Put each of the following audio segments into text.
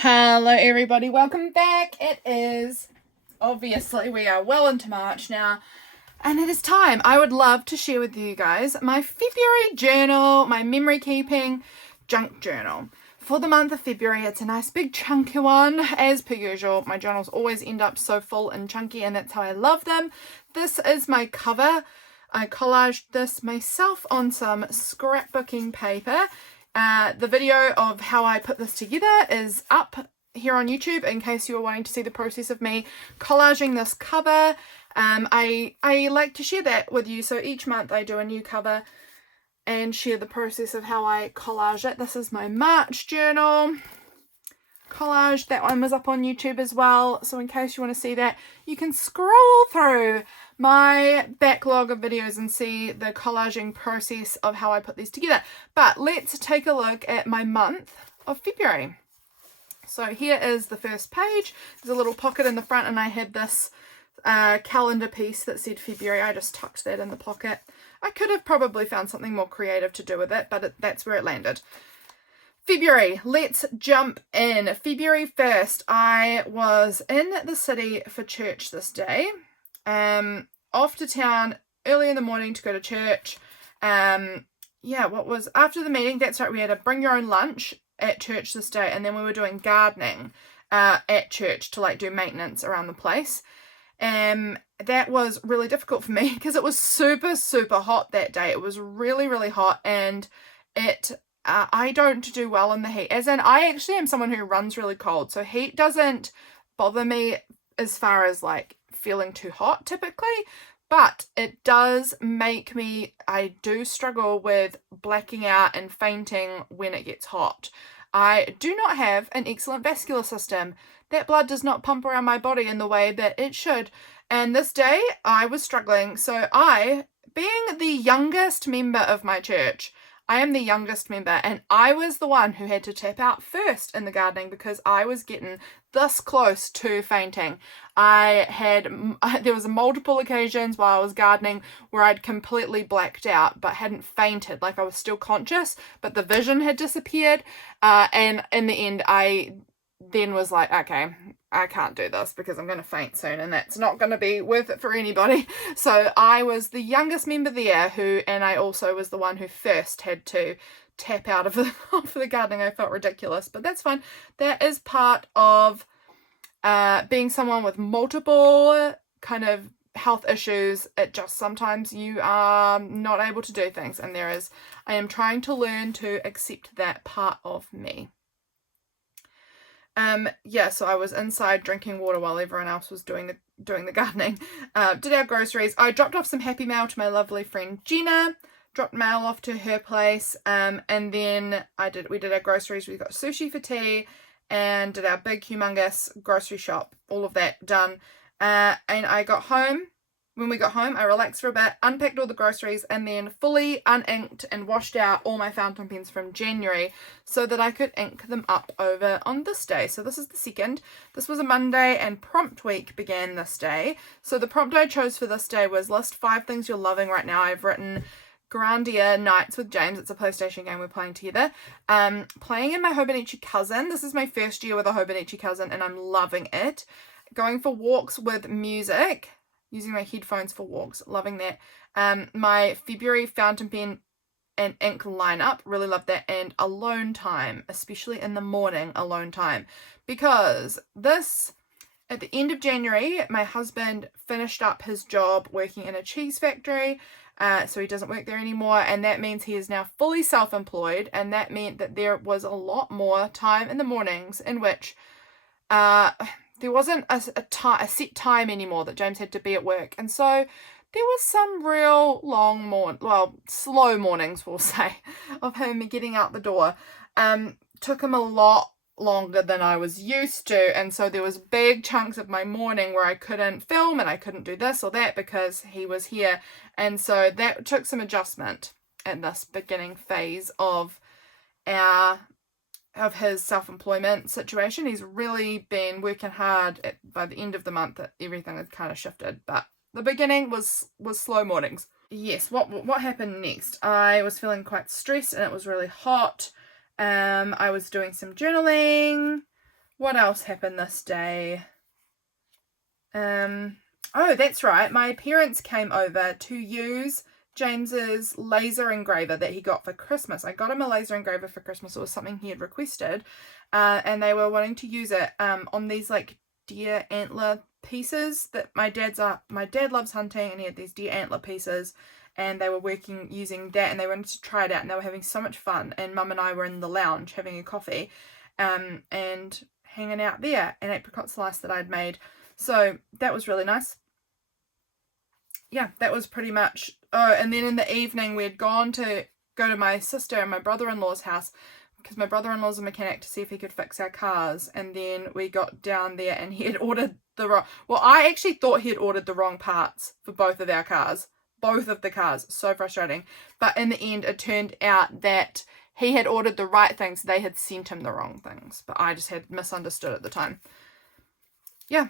Hello everybody, welcome back. It is, obviously we are well into March now, and it is time. I would love to share with you guys my February journal, my memory keeping junk journal. For the month of February, it's a nice big chunky one. As per usual, my journals always end up so full and chunky, and that's how I love them. This is my cover. I collaged this myself on some scrapbooking paper. The video of how I put this together is up here on YouTube in case you are wanting to see the process of me collaging this cover. I like to share that with you, so each month I do a new cover and share the process of how I collage it. This is my March journal collage. That one was up on YouTube as well, so in case you want to see that, you can scroll through my backlog of videos and see the collaging process of how I put these together. But let's take a look at my month of February. So here is the first page. There's a little pocket in the front, and I had this calendar piece that said February. I just tucked that in the pocket. I could have probably found something more creative to do with it, but that's where it landed. February, let's jump in. February 1st, I was in the city for church this day. Off to town early in the morning to go to church. After the meeting, that's right, we had a bring your own lunch at church this day, and then we were doing gardening at church to do maintenance around the place. That was really difficult for me because it was super, super hot that day. It was really, really hot, and I don't do well in the heat. As in, I actually am someone who runs really cold, so heat doesn't bother me as far as feeling too hot typically, but it does make me, I do struggle with blacking out and fainting when it gets hot. I do not have an excellent vascular system. That blood does not pump around my body in the way that it should. And this day I was struggling. So being the youngest member of my church, I am the youngest member, and I was the one who had to tap out first in the gardening because I was getting this close to fainting. There was multiple occasions while I was gardening where I'd completely blacked out but hadn't fainted. I was still conscious, but the vision had disappeared. And in the end, I then was like, okay, I can't do this because I'm going to faint soon, and that's not going to be worth it for anybody. So I was the youngest member there and I also was the one who first had to tap out of the gardening. I felt ridiculous, but that's fine. That is part of being someone with multiple kind of health issues. It just sometimes you are not able to do things, and I am trying to learn to accept that part of me. So I was inside drinking water while everyone else was doing the gardening. Did our groceries. I dropped off some happy mail to my lovely friend Jenna. Dropped mail off to her place. And then we did our groceries. We got sushi for tea and did our big humongous grocery shop. All of that done. And I got home. When we got home, I relaxed for a bit, unpacked all the groceries, and then fully uninked and washed out all my fountain pens from January so that I could ink them up over on this day. So this is the 2nd. This was a Monday, and prompt week began this day. So the prompt I chose for this day was list 5 things you're loving right now. I've written Grandia Nights with James. It's a PlayStation game we're playing together. Playing in my Hobonichi cousin. This is my first year with a Hobonichi cousin, and I'm loving it. Going for walks with music. Using my headphones for walks, loving that. My February fountain pen and ink lineup, really love that. And alone time, especially in the morning, alone time. Because at the end of January, my husband finished up his job working in a cheese factory. So he doesn't work there anymore, and that means he is now fully self-employed, and that meant that there was a lot more time in the mornings in which there wasn't a set time anymore that James had to be at work. And so there was some real slow mornings, we'll say, of him getting out the door. Took him a lot longer than I was used to. And so there was big chunks of my morning where I couldn't film and I couldn't do this or that because he was here. And so that took some adjustment at this beginning phase of his self-employment situation. He's really been working hard. By the end of the month, everything had kind of shifted, but the beginning was slow mornings. Yes, what happened next? I was feeling quite stressed and it was really hot. I was doing some journaling, what else happened this day? Oh, that's right. My parents came over to use James's laser engraver that he got for Christmas. I got him a laser engraver for Christmas. It was something he had requested. And they were wanting to use it on these like deer antler pieces that my dad loves hunting, and he had these deer antler pieces, and they were using that, and they wanted to try it out, and they were having so much fun. And Mum and I were in the lounge having a coffee and hanging out there, an apricot slice that I'd made. So that was really nice. Yeah, that was pretty much. Oh, and then in the evening we had go to my sister and my brother-in-law's house, because my brother-in-law's a mechanic, to see if he could fix our cars. And then we got down there and he had ordered the wrong, well, I actually thought he had ordered the wrong parts for both of our cars, both of the cars. So frustrating. But in the end it turned out that he had ordered the right things, they had sent him the wrong things, but I just had misunderstood at the time. Yeah.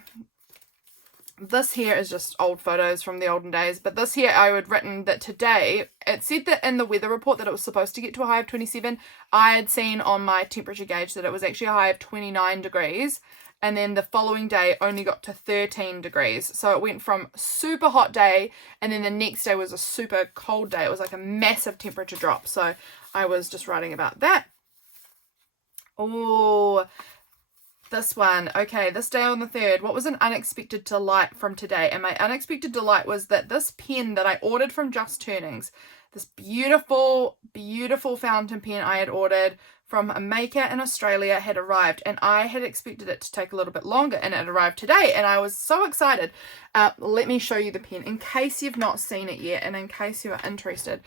This here is just old photos from the olden days, but this here I had written that today, it said that in the weather report that it was supposed to get to a high of 27. I had seen on my temperature gauge that it was actually a high of 29 degrees, and then the following day only got to 13 degrees. So it went from super hot day, and then the next day was a super cold day. It was like a massive temperature drop. So I was just writing about that. Oh, this one. Okay, this day on the 3rd, what was an unexpected delight from today? And my unexpected delight was that this pen that I ordered from Just Turnings, this beautiful, beautiful fountain pen I had ordered from a maker in Australia, had arrived, and I had expected it to take a little bit longer, and it arrived today, and I was so excited. Let me show you the pen in case you've not seen it yet, and in case you are interested.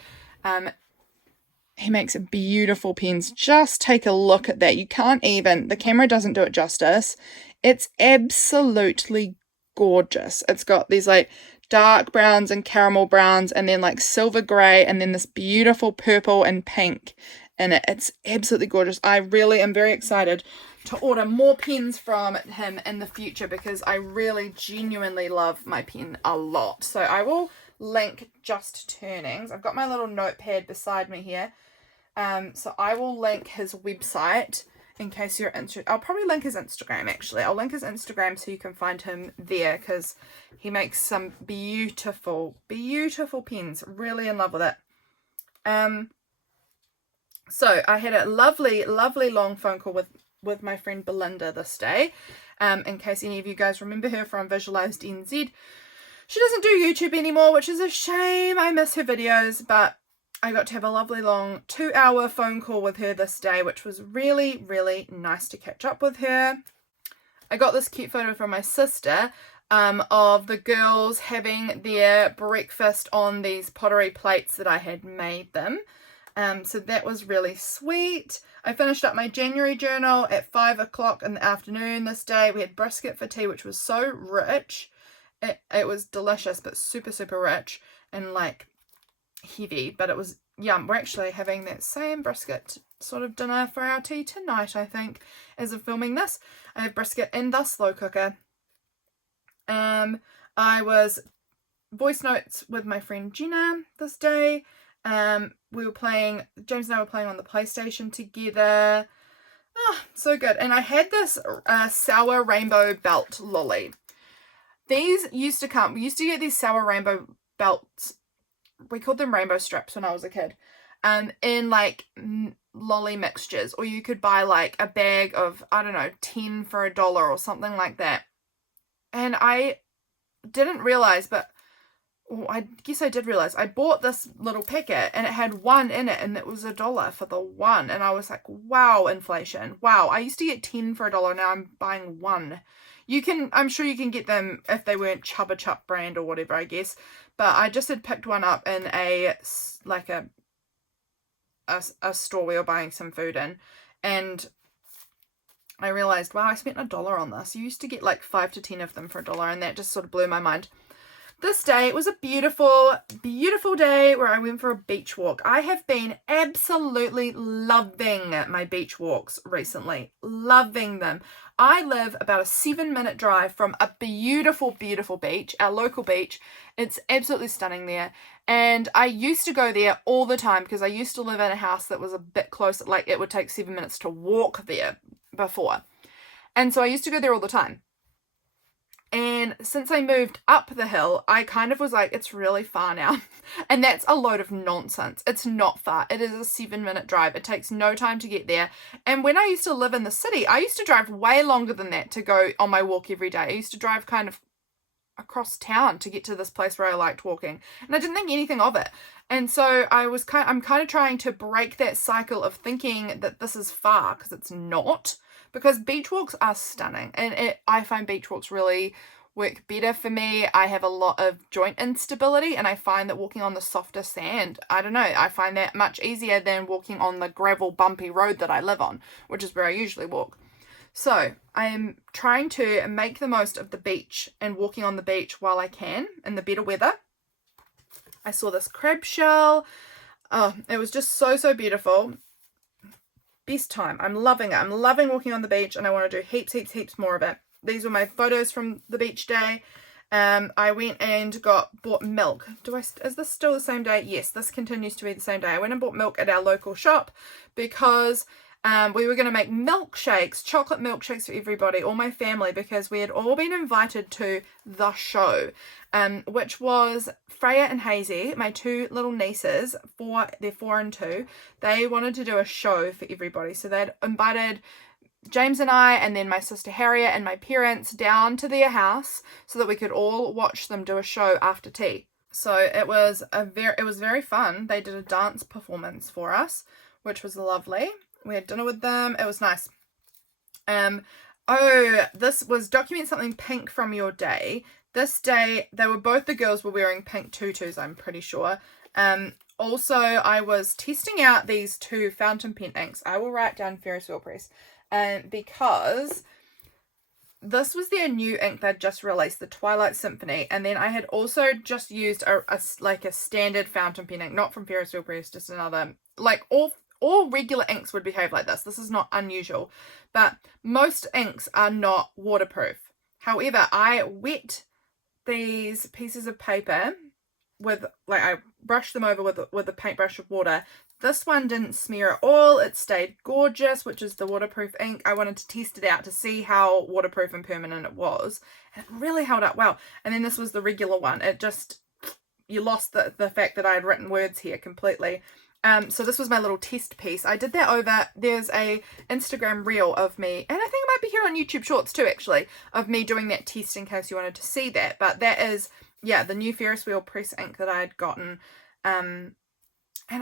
He makes beautiful pens. Just take a look at that. You can't even, the camera doesn't do it justice. It's absolutely gorgeous. It's got these like dark browns and caramel browns, and then like silver grey, and then this beautiful purple and pink in it. It's absolutely gorgeous. I really am very excited to order more pens from him in the future, because I really genuinely love my pen a lot. So I will link Just Turnings. I've got my little notepad beside me here. So I will link his website in case you're interested. I'll probably link his Instagram, actually. I'll link his Instagram so you can find him there, because he makes some beautiful, beautiful pens. Really in love with it. So I had a lovely, lovely long phone call with my friend Belinda this day. In case any of you guys remember her from Visualized NZ. She doesn't do YouTube anymore, which is a shame. I miss her videos, but I got to have a lovely long 2-hour phone call with her this day, which was really, really nice to catch up with her. I got this cute photo from my sister of the girls having their breakfast on these pottery plates that I had made them. So that was really sweet. I finished up my January journal at 5 o'clock in the afternoon this day. We had brisket for tea, which was so rich. It was delicious, but super, super rich and like heavy, but it was yum. We're actually having that same brisket sort of dinner for our tea tonight, I think, as of filming this. I have brisket in the slow cooker. I was voice notes with my friend Jenna this day. We were playing, James and I were playing on the PlayStation together. Oh, so good. And I had this sour rainbow belt lolly. These used to come, we used to get these sour rainbow belts, we called them rainbow strips when I was a kid, in like lolly mixtures, or you could buy like a bag of, I don't know, 10 for $1 or something like that. And I didn't realize, but I guess I did realize, I bought this little packet and it had one in it, and it was $1 for the one. And I was like, wow, inflation. Wow, I used to get 10 for $1, now I'm buying one. You can, I'm sure you can get them if they weren't Chubba Chup brand or whatever, I guess. But I just had picked one up in a store we were buying some food in. And I realized, wow, I spent $1 on this. You used to get like 5 to 10 of them for $1, and that just sort of blew my mind. This day was a beautiful, beautiful day where I went for a beach walk. I have been absolutely loving my beach walks recently. Loving them. I live about a 7-minute drive from a beautiful, beautiful beach, our local beach. It's absolutely stunning there. And I used to go there all the time because I used to live in a house that was a bit closer. Like, it would take 7 minutes to walk there before. And so I used to go there all the time. And since I moved up the hill, I kind of was like, it's really far now. And that's a load of nonsense. It's not far. It is a 7-minute drive. It takes no time to get there. And when I used to live in the city, I used to drive way longer than that to go on my walk every day. I used to drive kind of across town to get to this place where I liked walking. And I didn't think anything of it. And so I'm kind of trying to break that cycle of thinking that this is far, because it's not. Because beach walks are stunning, and I find beach walks really work better for me. I have a lot of joint instability, and I find that walking on the softer sand, I don't know, I find that much easier than walking on the gravel bumpy road that I live on, which is where I usually walk. So I am trying to make the most of the beach and walking on the beach while I can in the better weather. I saw this crab shell. Oh, it was just so beautiful. Best time. I'm loving it. I'm loving walking on the beach, and I want to do heaps more of it. These were my photos from the beach day. I went and bought milk. Is this still the same day? Yes, this continues to be the same day. I went and bought milk at our local shop because we were going to make milkshakes, chocolate milkshakes for everybody, all my family, because we had all been invited to the show, which was Freya and Hazy, my two little nieces, they're 4 and 2. They wanted to do a show for everybody. So they'd invited James and I, and then my sister Harriet and my parents down to their house so that we could all watch them do a show after tea. So it was very fun. They did a dance performance for us, which was lovely. We had dinner with them. It was nice. This was Document Something Pink from Your Day. This day, the girls were wearing pink tutus, I'm pretty sure. Also, I was testing out these 2 fountain pen inks. I will write down Ferris Wheel Press. Because this was their new ink they'd just released, the Twilight Symphony. And then I had also just used a standard fountain pen ink, not from Ferris Wheel Press, just another, like all regular inks would behave like this. This is not unusual, but most inks are not waterproof. However, I wet these pieces of paper with, I brushed them over with a paintbrush of water. This one didn't smear at all. It stayed gorgeous, which is the waterproof ink. I wanted to test it out to see how waterproof and permanent it was. And it really held up well. And then this was the regular one. It just, you lost the fact that I had written words here completely. So this was my little test piece. I did that over, there's a Instagram reel of me, and I think it might be here on YouTube Shorts too, actually, of me doing that test in case you wanted to see that. But that is, yeah, the new Ferris Wheel Press ink that I had gotten. And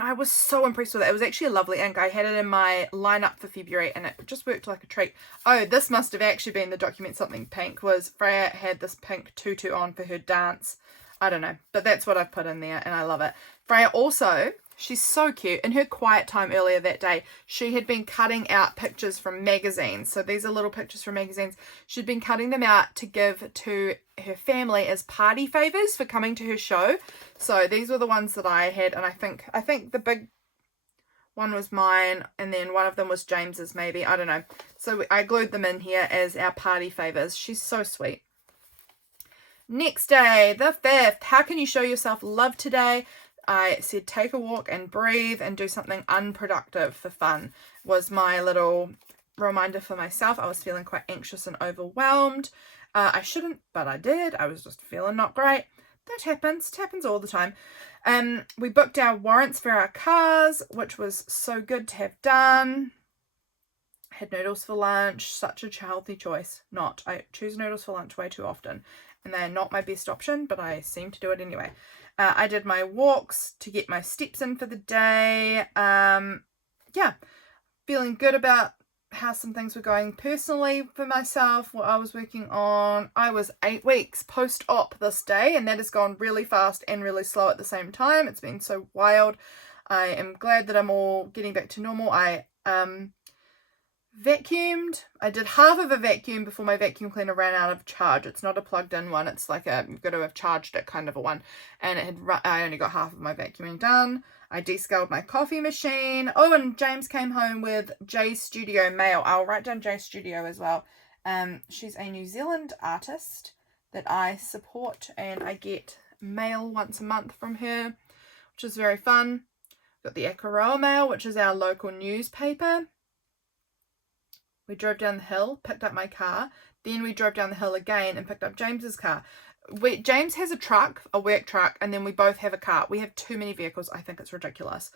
I was so impressed with it. It was actually a lovely ink. I had it in my lineup for February, and it just worked like a treat. Oh, this must have actually been the Document Something Pink, was Freya had this pink tutu on for her dance. I don't know, but that's what I've put in there, and I love it. Freya also, she's so cute. In her quiet time earlier that day, she had been cutting out pictures from magazines. So these are little pictures from magazines. She'd been cutting them out to give to her family as party favors for coming to her show. So these were the ones that I had, and I think the big one was mine, and then one of them was James's maybe. I don't know. So I glued them in here as our party favors. She's so sweet. Next day, the 5th. How can you show yourself love today? I said take a walk and breathe and do something unproductive for fun, was my little reminder for myself. I was feeling quite anxious and overwhelmed. I shouldn't, but I did. I was just feeling not great. That happens. It happens all the time. We booked our warrants for our cars, which was so good to have done. Had noodles for lunch. Such a healthy choice. Not. I choose noodles for lunch way too often, and they're not my best option, but I seem to do it anyway. I did my walks to get my steps in for the day. Yeah, feeling good about how some things were going personally for myself, what I was working on. I was 8 weeks post-op this day, and that has gone really fast and really slow at the same time. It's been so wild. I am glad that I'm all getting back to normal. I vacuumed. I did half of a vacuum before my vacuum cleaner ran out of charge. It's not a plugged in one. It's like you've got to have charged it kind of a one. And I only got half of my vacuuming done. I descaled my coffee machine. Oh, and James came home with Jay's Studio mail. I'll write down Jay's Studio as well. She's a New Zealand artist that I support, and I get mail once a month from her, which is very fun. Got the Akaroa Mail, which is our local newspaper. We drove down the hill, picked up my car. Then we drove down the hill again and picked up James's car. James has a truck, a work truck, and then we both have a car. We have too many vehicles. I think it's ridiculous.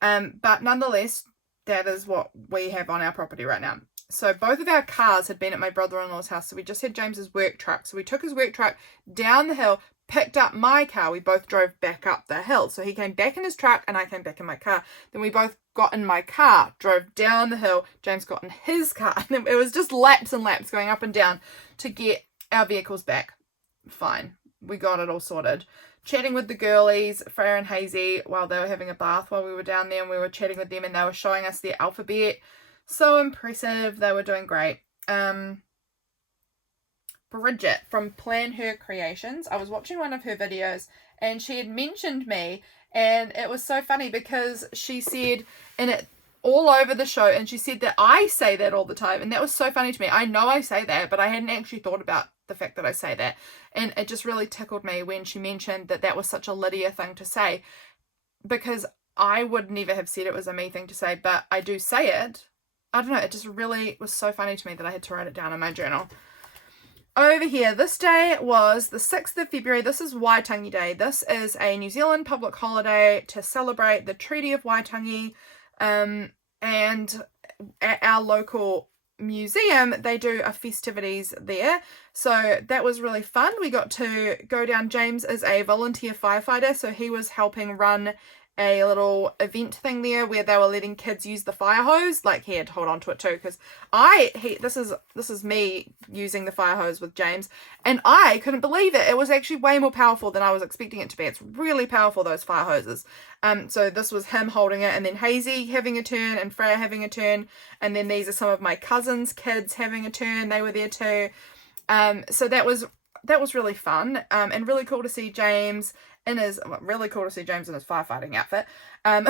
But nonetheless, that is what we have on our property right now. So both of our cars had been at my brother-in-law's house. So we just had James's work truck. So we took his work truck down the hill, picked up my car. We both drove back up the hill. So he came back in his truck and I came back in my car. Then we both got in my car, drove down the hill. James got in his car. And it was just laps and laps going up and down to get our vehicles back. Fine. We got it all sorted. Chatting with the girlies, Freya and Hazy, while they were having a bath while we were down there, and we were chatting with them and they were showing us their alphabet. So impressive. They were doing great. Bridget from PlanHerCreations. I was watching one of her videos and she had mentioned me, and it was so funny because she said, and it all over the show, and she said that I say that all the time, and that was so funny to me. I know I say that, but I hadn't actually thought about the fact that I say that, and it just really tickled me when she mentioned that that was such a Lydia thing to say, because I would never have said it was a me thing to say, but I do say it. I don't know, it just really was so funny to me that I had to write it down in my journal. Over here, this day was the 6th of February. This is Waitangi Day. This is a New Zealand public holiday to celebrate the Treaty of Waitangi. And at our local museum, they do a festivities there. So that was really fun. We got to go down. James is a volunteer firefighter, so he was helping run a little event thing there where they were letting kids use the fire hose. Like, he had to hold on to it too, because this is me using the fire hose with James, and I couldn't believe it. It was actually way more powerful than I was expecting it to be. It's really powerful, those fire hoses. So this was him holding it, and then Hazy having a turn and Freya having a turn, and then these are some of my cousins' kids having a turn. They were there too. So that was really fun, and really cool to see James in his firefighting outfit, and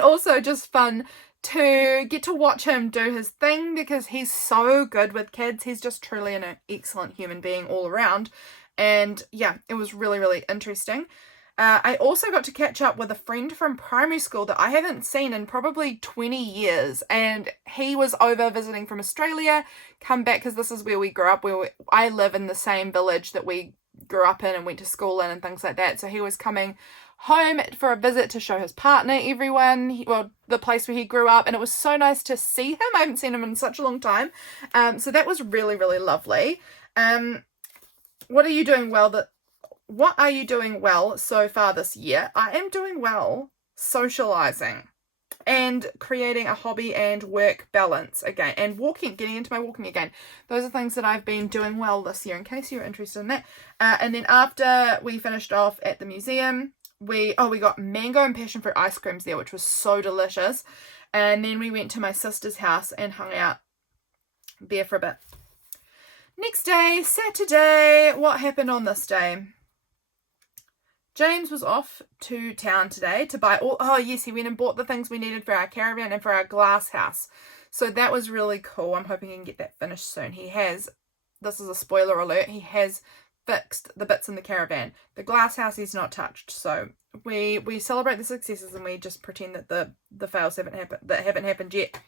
also just fun to get to watch him do his thing, because he's so good with kids. He's just truly an excellent human being all around, and yeah, it was really, really interesting. I also got to catch up with a friend from primary school that I haven't seen in probably 20 years, and he was over visiting from Australia, come back, because this is where we grew up, I live in the same village that we grew up in and went to school in and things like that. So he was coming home for a visit to show his partner everyone, the place where he grew up, and it was so nice to see him. I haven't seen him in such a long time. So that was really, really lovely. What are you doing well so far this year? I am doing well socializing and creating a hobby and work balance again, and getting into my walking again. Those are things that I've been doing well this year, in case you're interested in that. And then after we finished off at the museum, we got mango and passion fruit ice creams there, which was so delicious. And then we went to my sister's house and hung out there for a bit. Next day, Saturday, what happened on this day? James was off to town today to buy he went and bought the things we needed for our caravan and for our glass house. So that was really cool. I'm hoping he can get that finished soon. This is a spoiler alert, he has fixed the bits in the caravan. The glass house he's not touched. So we celebrate the successes, and we just pretend that the fails haven't happened yet.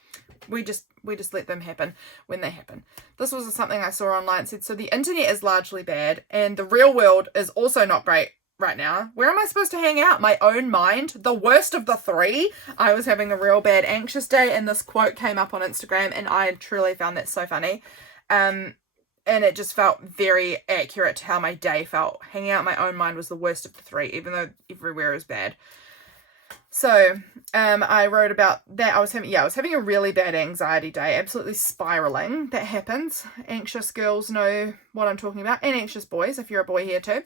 We just let them happen when they happen. This was something I saw online. It said, so the internet is largely bad and the real world is also not great right now. Where am I supposed to hang out? My own mind? The worst of the three? I was having a real bad anxious day, and this quote came up on Instagram, and I truly found that so funny. And it just felt very accurate to how my day felt. Hanging out in my own mind was the worst of the three, even though everywhere is bad. So, I wrote about that. I was having a really bad anxiety day, absolutely spiraling. That happens. Anxious girls know what I'm talking about, and anxious boys, if you're a boy here too.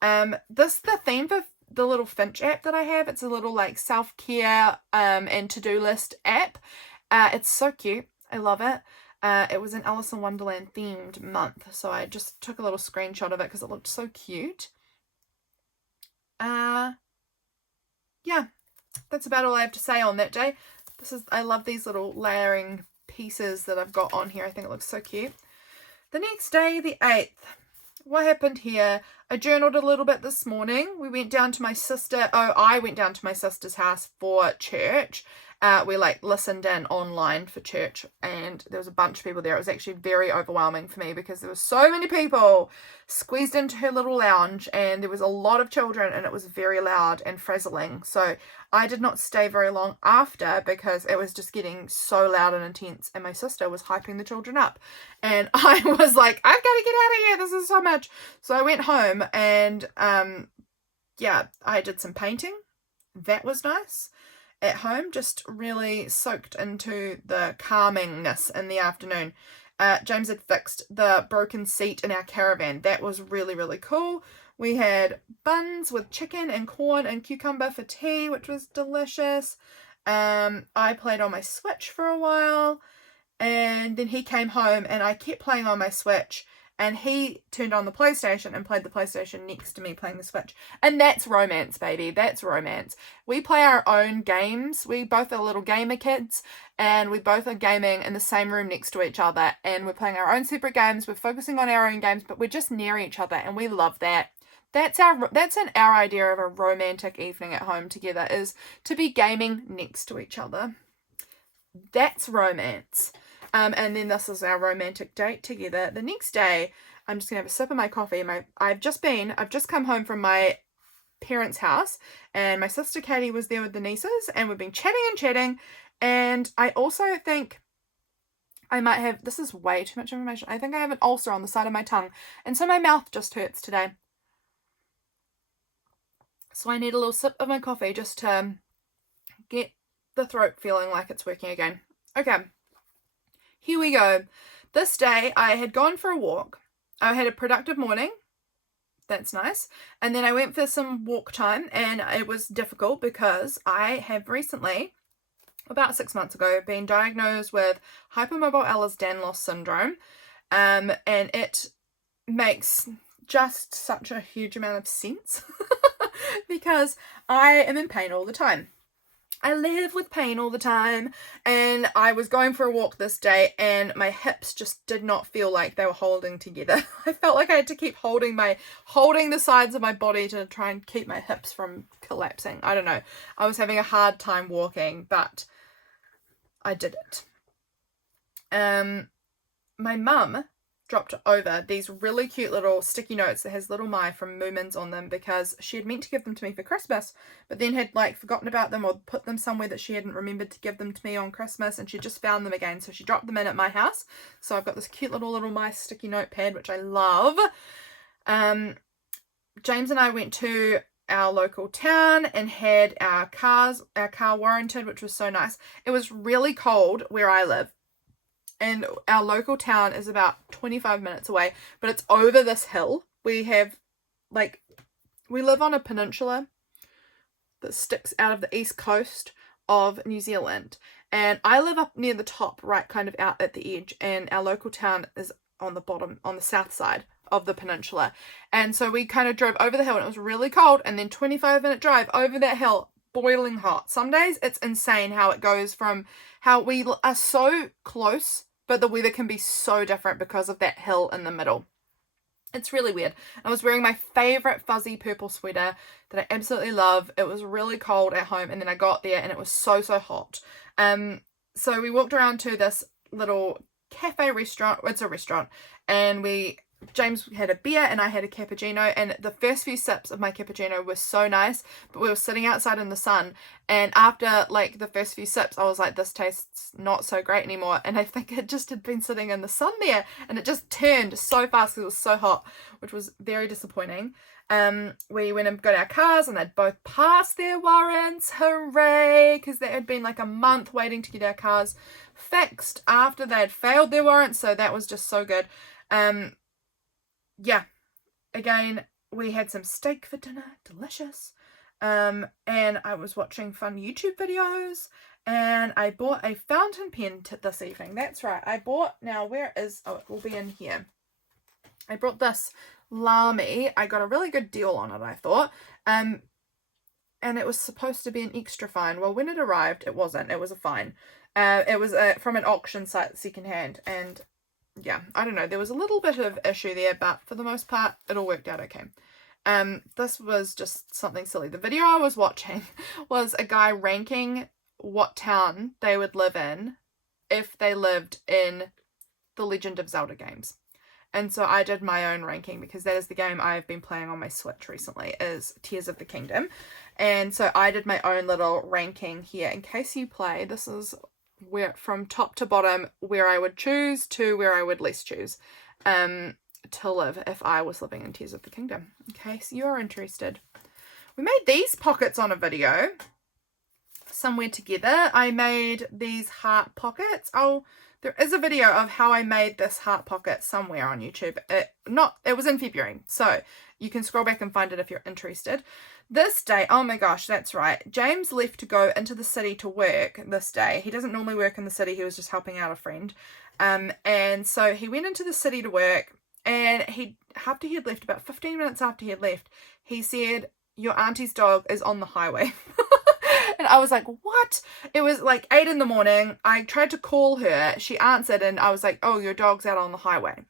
The theme for the little Finch app that I have, it's a little like self-care and to-do list app. It's so cute. I love it. It was an Alice in Wonderland themed month, so I just took a little screenshot of it because it looked so cute. Yeah, that's about all I have to say on that day. I love these little layering pieces that I've got on here. I think it looks so cute. The next day, the 8th. What happened here? I journaled a little bit this morning. I went down to my sister's house for church, We like listened in online for church, and there was a bunch of people there. It was actually very overwhelming for me because there were so many people squeezed into her little lounge, and there was a lot of children, and it was very loud and frazzling. So I did not stay very long after because it was just getting so loud and intense, and my sister was hyping the children up, and I was like, I've got to get out of here, this is so much. So I went home, and yeah, I did some painting. That was nice. At home, just really soaked into the calmingness in the afternoon. James had fixed the broken seat in our caravan. That was really, really cool. We had buns with chicken and corn and cucumber for tea, which was delicious. I played on my Switch for a while, and then he came home and I kept playing on my Switch, and he turned on the PlayStation and played the PlayStation next to me playing the Switch. And that's romance, baby. That's romance. We play our own games. We both are little gamer kids, and we both are gaming in the same room next to each other, and we're playing our own separate games. We're focusing on our own games, but we're just near each other, and we love that. That's our idea of a romantic evening at home together, is to be gaming next to each other. That's romance. And then this is our romantic date together. The next day, I'm just gonna have a sip of my coffee. I've just come home from my parents' house, and my sister Katie was there with the nieces, and we've been chatting, and I also think I might have, this is way too much information, I think I have an ulcer on the side of my tongue, and so my mouth just hurts today. So I need a little sip of my coffee just to get the throat feeling like it's working again. Okay. Here we go. This day I had gone for a walk. I had a productive morning. That's nice. And then I went for some walk time, and it was difficult because I have recently, about 6 months ago, been diagnosed with hypermobile Ehlers-Danlos syndrome. And it makes just such a huge amount of sense because I am in pain all the time. I live with pain all the time, and I was going for a walk this day, and my hips just did not feel like they were holding together. I felt like I had to keep holding the sides of my body to try and keep my hips from collapsing. I don't know. I was having a hard time walking, but I did it. My mum dropped over these really cute little sticky notes that has little My from Moomins on them, because she had meant to give them to me for Christmas, but then had like forgotten about them or put them somewhere that she hadn't remembered to give them to me on Christmas, and she just found them again, so she dropped them in at my house. So I've got this cute little My sticky notepad, which I love. James and I went to our local town and had our car warranted, which was so nice. It was really cold where I live, and our local town is about 25 minutes away, but it's over this hill. We live on a peninsula that sticks out of the east coast of New Zealand, and I live up near the top, right kind of out at the edge, and our local town is on the bottom, on the south side of the peninsula. And so we kind of drove over the hill, and it was really cold, and then 25-minute drive over that hill, boiling hot. Some days it's insane how it goes from how we are so close, but the weather can be so different because of that hill in the middle. It's really weird. I was wearing my favorite fuzzy purple sweater that I absolutely love. It was really cold at home, and then I got there and it was so hot. So we walked around to this little cafe restaurant. It's a restaurant, and James had a beer and I had a cappuccino, and the first few sips of my cappuccino were so nice, but we were sitting outside in the sun, and after like the first few sips I was like, this tastes not so great anymore, and I think it just had been sitting in the sun there, and it just turned so fast because it was so hot, which was very disappointing. We went and got our cars, and they'd both passed their warrants. Hooray! Because they had been like a month waiting to get our cars fixed after they had failed their warrants, so that was just so good. Yeah, again, we had some steak for dinner, delicious, and I was watching fun YouTube videos, and I bought a fountain pen this evening. That's right, I bought, now where is, oh, it will be in here. I brought this Lamy. I got a really good deal on it, I thought, and it was supposed to be an extra fine. Well, when it arrived, it wasn't, it was a fine. It was from an auction site, secondhand, and yeah, I don't know, there was a little bit of issue there, but for the most part, it all worked out okay. This was just something silly. The video I was watching was a guy ranking what town they would live in if they lived in the Legend of Zelda games. And so I did my own ranking, because that is the game I've been playing on my Switch recently, is Tears of the Kingdom. And so I did my own little ranking here. In case you play, this is where from top to bottom where I would choose to where I would least choose to live if I was living in Tears of the Kingdom. In case you're interested. We made these pockets on a video somewhere together. I made these heart pockets. There is a video of how I made this heart pocket somewhere on YouTube. It was in February, so you can scroll back and find it if you're interested. This day, oh my gosh, that's right. James left to go into the city to work this day. He doesn't normally work in the city. He was just helping out a friend. And so he went into the city to work, and after he had left, about 15 minutes after he had left, he said, "Your auntie's dog is on the highway." And I was like, what? It was like 8 in the morning. I tried to call her. She answered, and I was like, "Oh, your dog's out on the highway."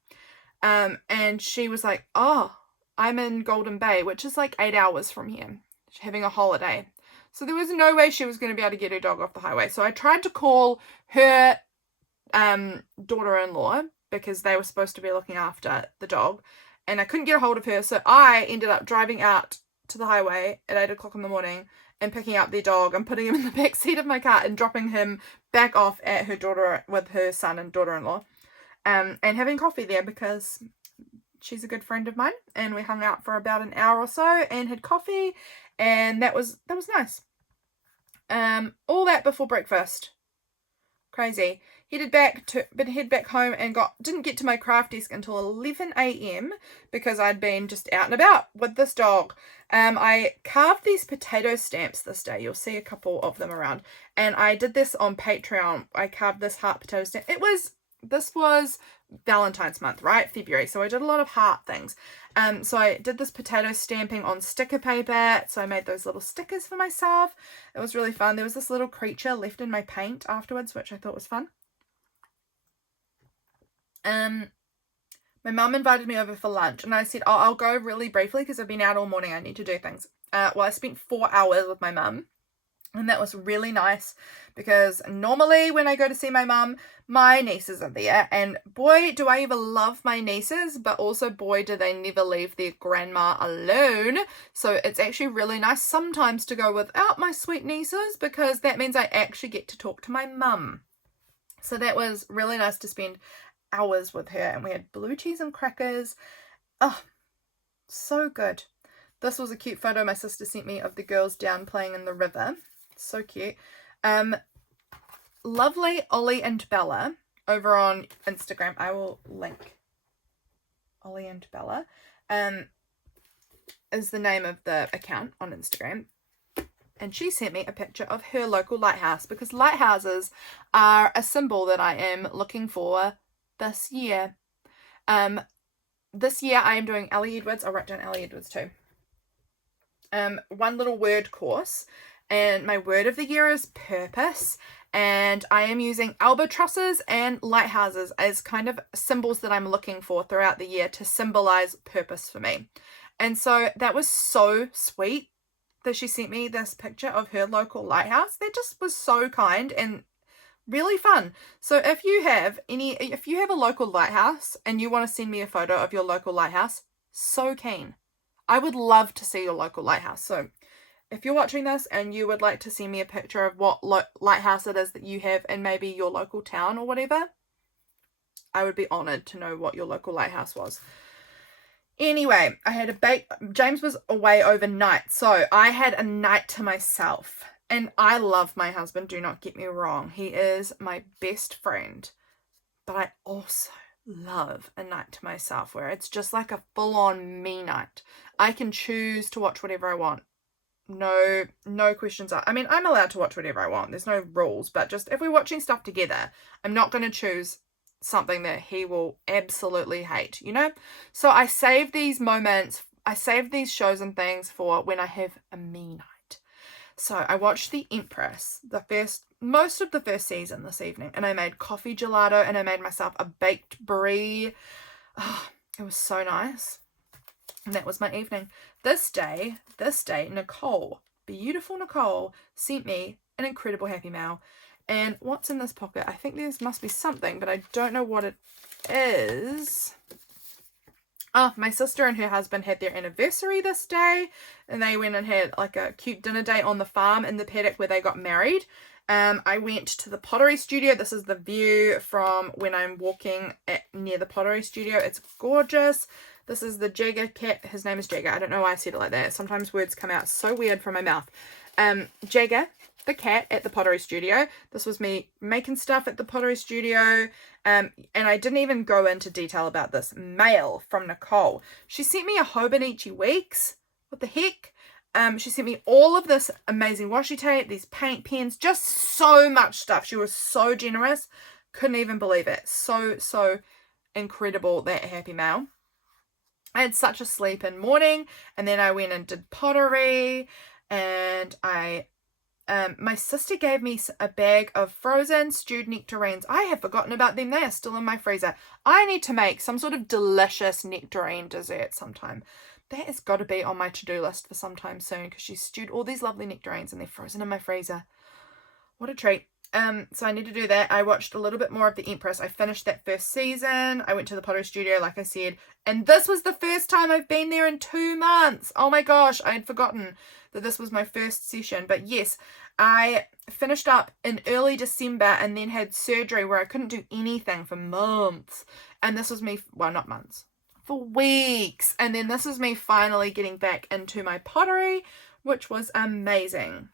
And she was like, "Oh, I'm in Golden Bay," which is like 8 hours from here. She's having a holiday. So there was no way she was going to be able to get her dog off the highway. So I tried to call her daughter-in-law, because they were supposed to be looking after the dog. And I couldn't get a hold of her. So I ended up driving out to the highway at 8 o'clock in the morning and picking up their dog and putting him in the back seat of my car and dropping him back off at her daughter with her son and daughter-in-law, and having coffee there because she's a good friend of mine, and we hung out for about an hour or so and had coffee, and that was nice. All that before breakfast. Crazy. Head back home and didn't get to my craft desk until 11 a.m. because I'd been just out and about with this dog. I carved these potato stamps this day. You'll see a couple of them around. And I did this on Patreon. I carved this heart potato stamp. This was Valentine's month, right? February. So I did a lot of heart things. So I did this potato stamping on sticker paper. So I made those little stickers for myself. It was really fun. There was this little creature left in my paint afterwards, which I thought was fun. My mum invited me over for lunch, and I said, "Oh, I'll go really briefly because I've been out all morning. I need to do things." Well, I spent 4 hours with my mum, and that was really nice because normally when I go to see my mum, my nieces are there, and boy, do I ever love my nieces, but also boy, do they never leave their grandma alone. So it's actually really nice sometimes to go without my sweet nieces, because that means I actually get to talk to my mum. So that was really nice to spend hours with her, and we had blue cheese and crackers. Oh, so good. This was a cute photo my sister sent me of the girls down playing in the river. So cute. Lovely Ollie and Bella over on Instagram. I will link Ollie and Bella. Is the name of the account on Instagram. And she sent me a picture of her local lighthouse, because lighthouses are a symbol that I am looking for this year. This year I am doing Ellie Edwards. I'll write down Ellie Edwards too. One little word course, and my word of the year is purpose, and I am using albatrosses and lighthouses as kind of symbols that I'm looking for throughout the year to symbolize purpose for me. And so that was so sweet that she sent me this picture of her local lighthouse. That just was so kind and really fun. So if you have a local lighthouse and you want to send me a photo of your local lighthouse, so keen. I would love to see your local lighthouse. So if you're watching this and you would like to send me a picture of what lighthouse it is that you have in maybe your local town or whatever, I would be honored to know what your local lighthouse was. Anyway, James was away overnight, so I had a night to myself. And I love my husband, do not get me wrong. He is my best friend. But I also love a night to myself where it's just like a full-on me night. I can choose to watch whatever I want. No questions asked. I mean, I'm allowed to watch whatever I want. There's no rules. But just if we're watching stuff together, I'm not going to choose something that he will absolutely hate, you know? So I save these moments, I save these shows and things for when I have a me night. So I watched The Empress, most of the first season this evening, and I made coffee gelato, and I made myself a baked brie. Oh, it was so nice. And that was my evening. This day, Nicole, beautiful Nicole, sent me an incredible Happy Mail. And what's in this pocket? I think there must be something, but I don't know what it is. Oh, my sister and her husband had their anniversary this day, and they went and had like a cute dinner date on the farm in the paddock where they got married. I went to the pottery studio. This is the view from when I'm walking near the pottery studio. It's gorgeous. This is the Jagger cat. His name is Jagger. I don't know why I said it like that. Sometimes words come out so weird from my mouth. Jagger, the cat at the pottery studio. This was me making stuff at the pottery studio. And I didn't even go into detail about this mail from Nicole. She sent me a Hobonichi Weeks. What the heck? She sent me all of this amazing washi tape, these paint pens, just so much stuff. She was so generous. Couldn't even believe it. So incredible, that Happy Mail. I had such a sleep-in morning, and then I went and did pottery, and my sister gave me a bag of frozen stewed nectarines. I have forgotten about them. They are still in my freezer. I need to make some sort of delicious nectarine dessert sometime. That has got to be on my to-do list for sometime soon, because she stewed all these lovely nectarines and they're frozen in my freezer. What a treat. So I need to do that. I watched a little bit more of The Empress. I finished that first season. I went to the pottery studio, like I said, and this was the first time I've been there in 2 months. Oh my gosh, I had forgotten that this was my first session. But yes, I finished up in early December and then had surgery where I couldn't do anything for months. And this was me, well, not months, for weeks. And then this was me finally getting back into my pottery, which was amazing.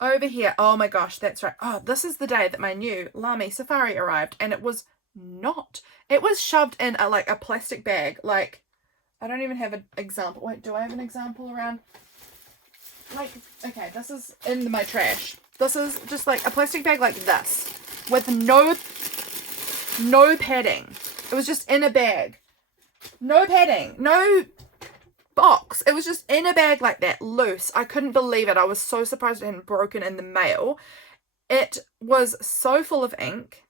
Over here, oh my gosh, that's right. Oh, this is the day that my new Lamy Safari arrived, and it was not. It was shoved in like a plastic bag. Like, I don't even have an example. Wait, do I have an example around? Like, okay, this is in my trash. This is just like a plastic bag like this with no padding. It was just in a bag. No padding. No box. It was just in a bag like that, loose. I couldn't believe it. I was so surprised it hadn't broken in the mail. It was so full of ink.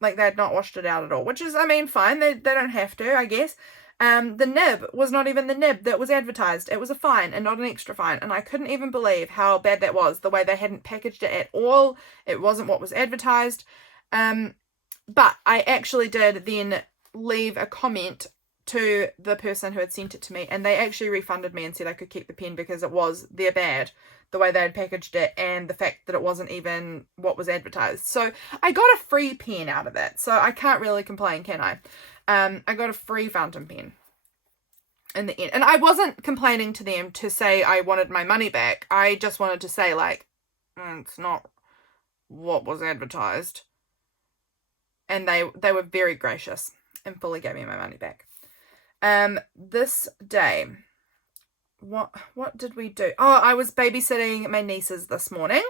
Like, they had not washed it out at all, which is, I mean, fine. They don't have to, I guess. The nib was not even the nib that was advertised. It was a fine and not an extra fine. And I couldn't even believe how bad that was, the way they hadn't packaged it at all. It wasn't what was advertised. But I actually did then leave a comment to the person who had sent it to me, and they actually refunded me and said I could keep the pen because it was their bad, the way they had packaged it and the fact that it wasn't even what was advertised. So I got a free pen out of it, so I can't really complain, can I? I got a free fountain pen in the end, and I wasn't complaining to them to say I wanted my money back. I just wanted to say, like, it's not what was advertised, and they were very gracious and fully gave me my money back. This day, what did we do? Oh, I was babysitting my nieces this morning.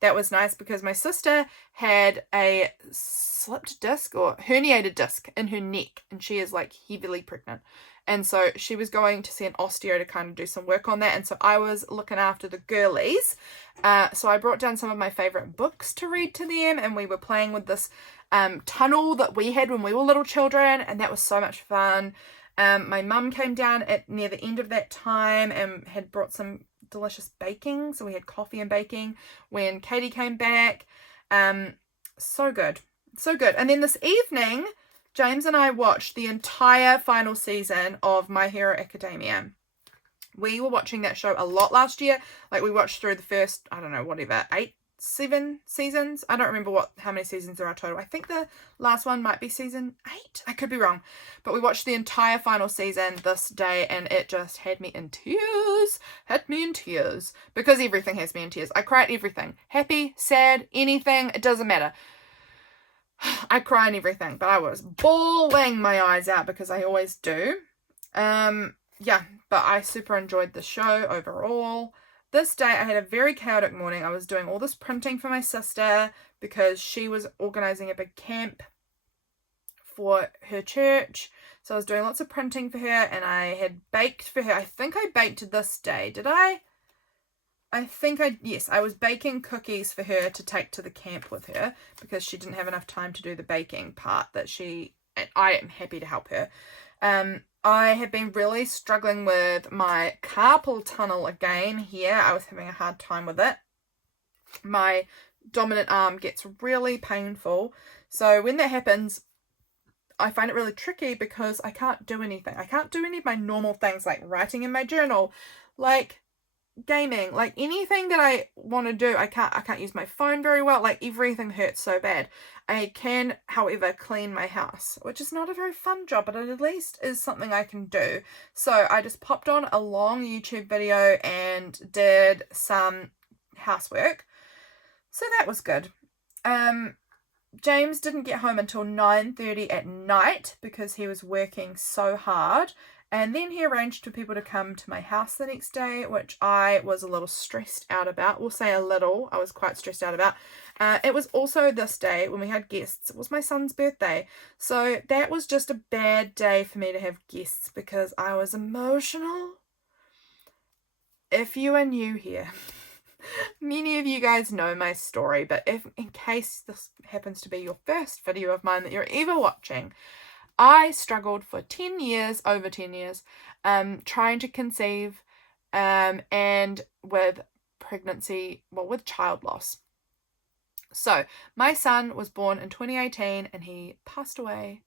That was nice because my sister had a slipped disc or herniated disc in her neck, and she is like heavily pregnant. And so she was going to see an osteo to kind of do some work on that. And so I was looking after the girlies. So I brought down some of my favorite books to read to them, and we were playing with this tunnel that we had when we were little children, and that was so much fun. My mum came down near the end of that time and had brought some delicious baking. So we had coffee and baking when Katie came back. So good. So good. And then this evening, James and I watched the entire final season of My Hero Academia. We were watching that show a lot last year. Like, we watched through the first, I don't know, whatever, 7 seasons. I don't remember how many seasons there are total. I think the last one might be season 8. I could be wrong. But we watched the entire final season this day, and it just had me in tears. Had me in tears. Because everything has me in tears. I cry at everything. Happy, sad, anything. It doesn't matter. I cry in everything. But I was bawling my eyes out because I always do. Yeah, but I super enjoyed the show overall. This day I had a very chaotic morning. I was doing all this printing for my sister because she was organising a big camp for her church. So I was doing lots of printing for her, and I had baked for her. I think I baked this day. Did I? Yes, I was baking cookies for her to take to the camp with her because she didn't have enough time to do the baking part and I am happy to help her. I have been really struggling with my carpal tunnel again here. I was having a hard time with it. my dominant arm gets really painful. So when that happens, I find it really tricky because I can't do anything. I can't do any of my normal things like writing in my journal, like gaming, like anything that I want to do. I can't use my phone very well. Like everything hurts so bad. I can, however, clean my house, which is not a very fun job, but it at least is something I can do. So I just popped on a long YouTube video and did some housework. So that was good. James didn't get home until 9:30 at night because he was working so hard. And then he arranged for people to come to my house the next day, which I was a little stressed out about. We'll say a little. I was quite stressed out about. It was also this day when we had guests. It was my son's birthday. So that was just a bad day for me to have guests because I was emotional. If you are new here, many of you guys know my story, but if in case this happens to be your first video of mine that you're ever watching, I struggled for 10 years, over 10 years, trying to conceive, and with pregnancy, well, with child loss. So my son was born in 2018 and he passed away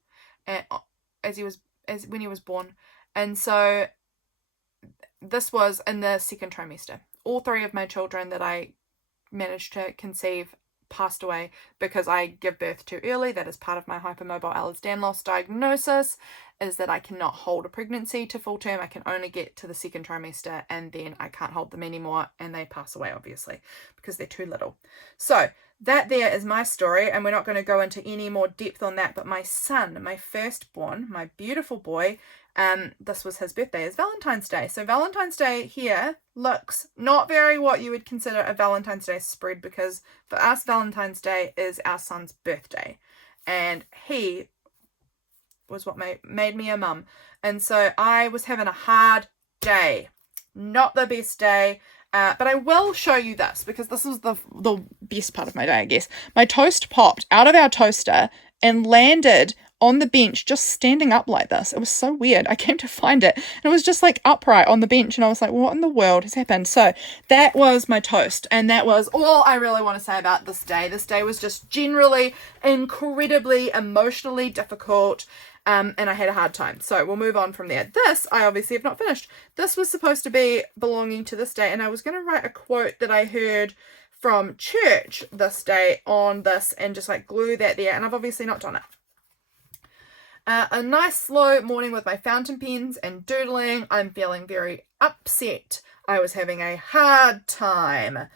when he was born. And so this was in the second trimester. All three of my children that I managed to conceive passed away because I give birth too early. That is part of my hypermobile Ehlers-Danlos diagnosis, is that I cannot hold a pregnancy to full term. I can only get to the second trimester and then I can't hold them anymore and they pass away, obviously, because they're too little. So that there is my story, and we're not going to go into any more depth on that, but my son, my firstborn, my beautiful boy, this was his birthday, is Valentine's Day. So Valentine's Day here looks not very what you would consider a Valentine's Day spread, because for us Valentine's Day is our son's birthday, and he was what made me a mum. And so I was having a hard day, not the best day. But I will show you this because this is the best part of my day, I guess. My toast popped out of our toaster and landed on the bench, just standing up like this. It was so weird. I came to find it and it was just like upright on the bench, and I was like, what in the world has happened? So that was my toast, and that was all I really want to say about this day. This day was just generally incredibly emotionally difficult. And I had a hard time. So we'll move on from there. This, I obviously have not finished. This was supposed to be belonging to this day, and I was going to write a quote that I heard from church this day on this and just like glue that there, and I've obviously not done it. A nice slow morning with my fountain pens and doodling. I'm feeling very upset. I was having a hard time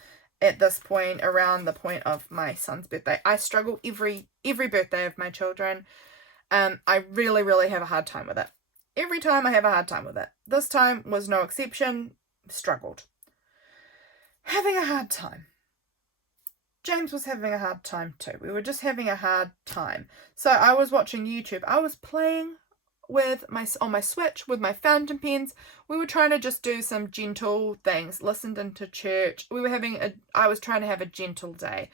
at this point, around the point of my son's birthday. I struggle every birthday of my children. I really, really have a hard time with it. Every time I have a hard time with it. This time was no exception. Struggled. Having a hard time. James was having a hard time too. We were just having a hard time. So I was watching YouTube. I was playing on my Switch with my fountain pens. We were trying to just do some gentle things. Listened into church. I was trying to have a gentle day.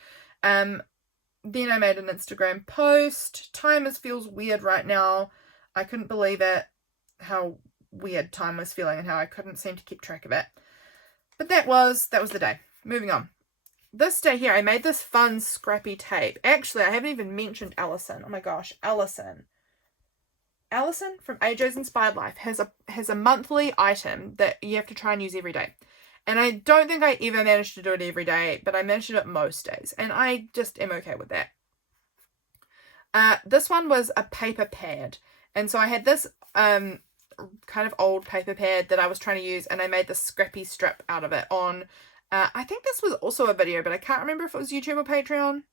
Then I made an Instagram post. Time feels weird right now. I couldn't believe it, how weird time was feeling and how I couldn't seem to keep track of it. But that was the day. Moving on. This day here, I made this fun scrappy tape. Actually, I haven't even mentioned Allison. Oh my gosh, Allison. Allison from AjsInspiredLife has a monthly item that you have to try and use every day. And I don't think I ever managed to do it every day, but I managed to do it most days. And I just am okay with that. This one was a paper pad. And so I had this kind of old paper pad that I was trying to use, and I made this scrappy strip out of it on, I think this was also a video, but I can't remember if it was YouTube or Patreon.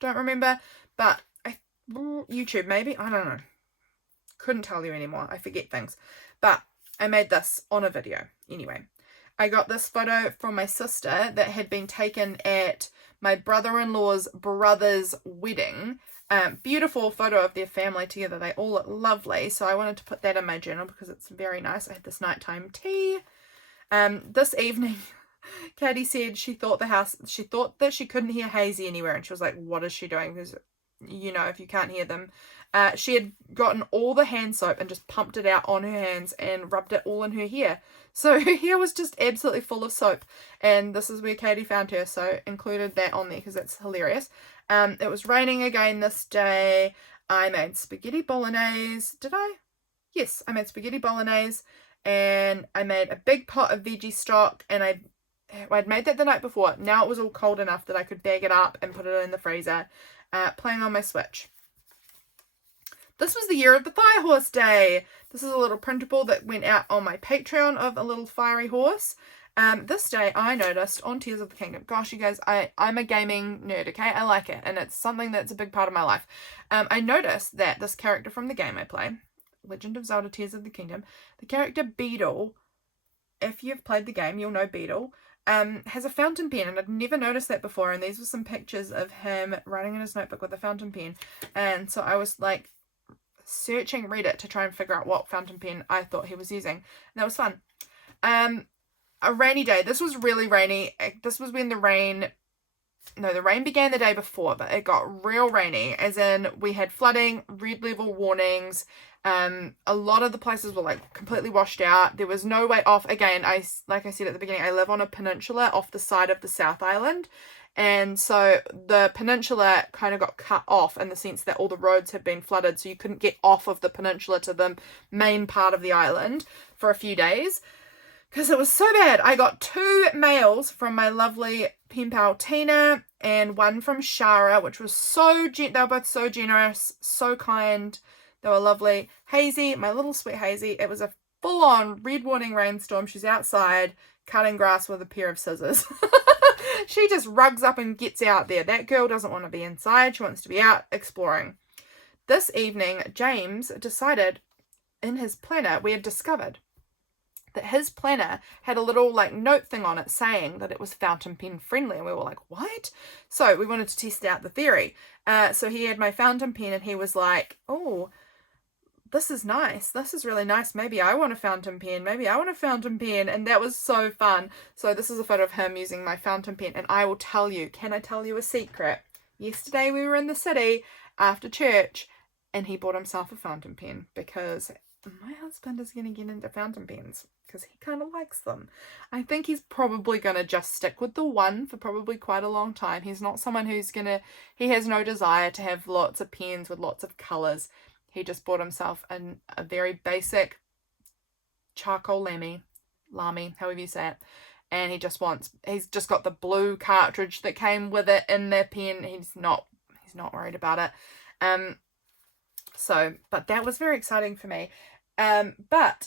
Don't remember. But YouTube maybe? I don't know. Couldn't tell you anymore. I forget things. But I made this on a video. Anyway. I got this photo from my sister that had been taken at my brother-in-law's brother's wedding. Beautiful photo of their family together. They all look lovely. So I wanted to put that in my journal because it's very nice. I had this nighttime tea. This evening, Katie said she thought that she couldn't hear Hazy anywhere. And she was like, what is she doing? Because, if you can't hear them, she had gotten all the hand soap and just pumped it out on her hands and rubbed it all in her hair. So her hair was just absolutely full of soap, and this is where Katie found her, so included that on there because that's hilarious. It was raining again this day. I made spaghetti bolognese. Did I? Yes, I made spaghetti bolognese, and I made a big pot of veggie stock, and I'd made that the night before. Now it was all cold enough that I could bag it up and put it in the freezer, playing on my Switch. This was the year of the Fire Horse Day. This is a little printable that went out on my Patreon of a little fiery horse. This day I noticed on Tears of the Kingdom. Gosh, you guys, I'm a gaming nerd, okay? I like it, and it's something that's a big part of my life. I noticed that this character from the game I play, Legend of Zelda Tears of the Kingdom, the character Beedle, if you've played the game, you'll know Beedle, has a fountain pen, and I'd never noticed that before, and these were some pictures of him writing in his notebook with a fountain pen, and so I was like searching Reddit to try and figure out what fountain pen I thought he was using, and that was fun. A rainy day. This was really rainy. This was when the rain began the day before, but it got real rainy, as in we had flooding, red level warnings. A lot of the places were like completely washed out. There was no way off. Again, like I said at the beginning, I live on a peninsula off the side of the South Island, and so the peninsula kind of got cut off in the sense that all the roads had been flooded, so you couldn't get off of the peninsula to the main part of the island for a few days because it was so bad. I got 2 mails from my lovely pen pal Tina and one from Shara, which was they were both so generous, so kind. They were lovely. Hazy, my little sweet Hazy, it was a full-on red warning rainstorm. She's outside cutting grass with a pair of scissors. She just rugs up and gets out there. That girl doesn't want to be inside. She wants to be out exploring. This evening, James decided in his planner, we had discovered that his planner had a little like note thing on it saying that it was fountain pen friendly, and we were like, what? So we wanted to test out the theory. So he had my fountain pen, and he was like, oh, this is nice. This is really nice. Maybe I want a fountain pen. Maybe I want a fountain pen. And that was so fun. So this is a photo of him using my fountain pen. And I will tell you, can I tell you a secret? Yesterday we were in the city after church, and he bought himself a fountain pen because my husband is going to get into fountain pens because he kind of likes them. I think he's probably going to just stick with the one for probably quite a long time. He's not someone he has no desire to have lots of pens with lots of colours. He just bought himself a very basic charcoal lamy, however you say it. And he's just got the blue cartridge that came with it in their pen. He's not worried about it. But that was very exciting for me. But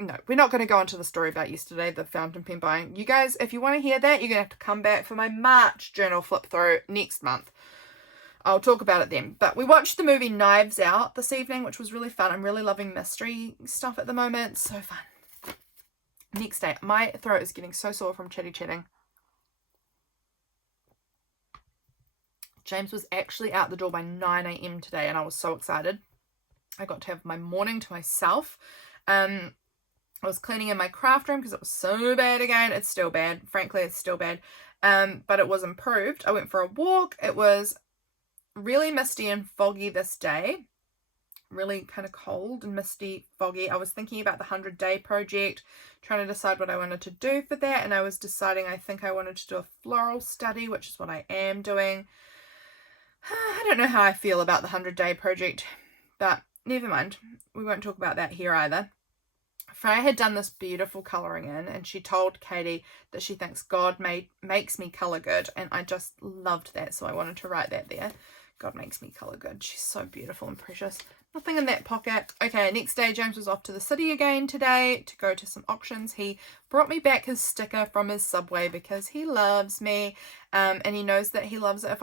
no, we're not going to go into the story about yesterday, the fountain pen buying. You guys, if you want to hear that, you're going to have to come back for my March journal flip through next month. I'll talk about it then. But we watched the movie Knives Out this evening, which was really fun. I'm really loving mystery stuff at the moment. So fun. Next day, my throat is getting so sore from chatting. James was actually out the door by 9 a.m. today, and I was so excited. I got to have my morning to myself. I was cleaning in my craft room because it was so bad again. It's still bad. Frankly, it's still bad. But it was improved. I went for a walk. It was really misty and foggy this day. Really kind of cold and misty, foggy. I was thinking about the 100-day project, trying to decide what I wanted to do for that, and I was deciding I think I wanted to do a floral study, which is what I am doing. I don't know how I feel about the 100-day project, but never mind. We won't talk about that here either. Freya had done this beautiful colouring in, and she told Katie that she thinks God makes me colour good, and I just loved that, so I wanted to write that there. God makes me colour good. She's so beautiful and precious. Nothing in that pocket. Okay, next day, James was off to the city again today to go to some auctions. He brought me back his sticker from his Subway because he loves me, and he knows that he loves it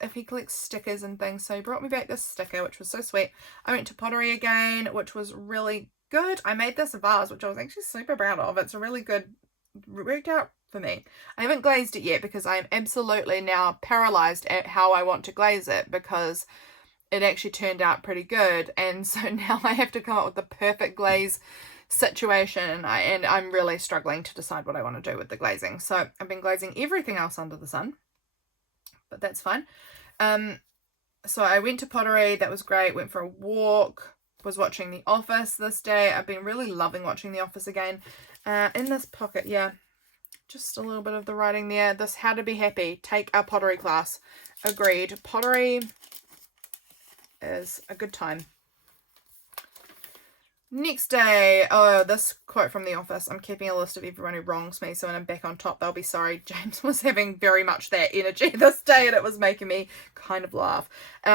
if he collects stickers and things. So he brought me back this sticker, which was so sweet. I went to pottery again, which was really good. I made this vase, which I was actually super proud of. It's a really good, worked out for me. I haven't glazed it yet because I am absolutely now paralyzed at how I want to glaze it, because it actually turned out pretty good, and so now I have to come up with the perfect glaze situation, and I'm really struggling to decide what I want to do with the glazing. So I've been glazing everything else under the sun, but that's fine. So I went to pottery. That was great. Went for a walk. Was watching The Office this day. I've been really loving watching The Office again. In this pocket, yeah, just a little bit of the writing there. This How to Be Happy. Take a pottery class. Agreed. Pottery is a good time. Next day, oh, this quote from The Office. I'm keeping a list of everyone who wrongs me, so when I'm back on top, they'll be sorry. James was having very much that energy this day, and it was making me kind of laugh.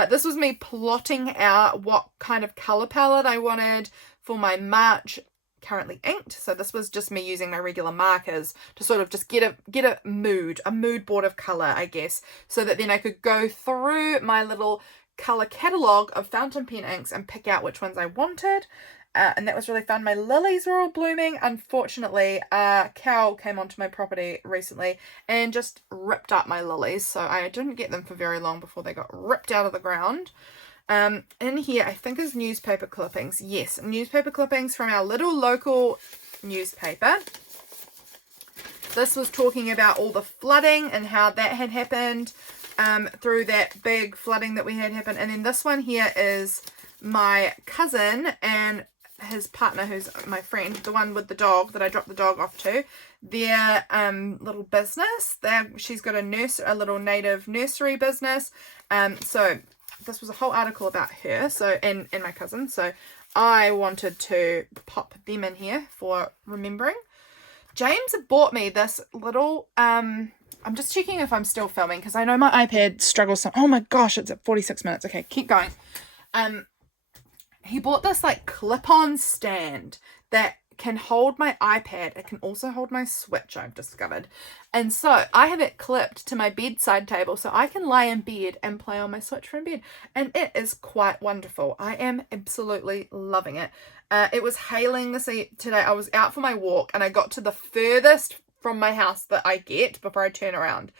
This was me plotting out what kind of colour palette I wanted for my March currently inked. So this was just me using my regular markers to sort of just get a mood board of colour, I guess, so that then I could go through my little colour catalogue of fountain pen inks and pick out which ones I wanted. And that was really fun. My lilies were all blooming. Unfortunately, a cow came onto my property recently and just ripped up my lilies. So I didn't get them for very long before they got ripped out of the ground. In here, I think is newspaper clippings. Yes, newspaper clippings from our little local newspaper. This was talking about all the flooding and how that had happened through that big flooding that we had happen. And then this one here is my cousin and his partner, who's my friend, the one with the dog that I dropped the dog off to, their little business. She's got a little native nursery business. So this was a whole article about her, so and my cousin. So I wanted to pop them in here for remembering. James bought me this little I'm just checking if I'm still filming because I know my iPad struggles some. Oh my gosh, it's at 46 minutes. Okay, keep going. He bought this like clip-on stand that can hold my iPad. It can also hold my Switch, I've discovered. And so I have it clipped to my bedside table so I can lie in bed and play on my Switch from bed. And it is quite wonderful. I am absolutely loving it. It was hailing today. I was out for my walk and I got to the furthest from my house that I get before I turn around.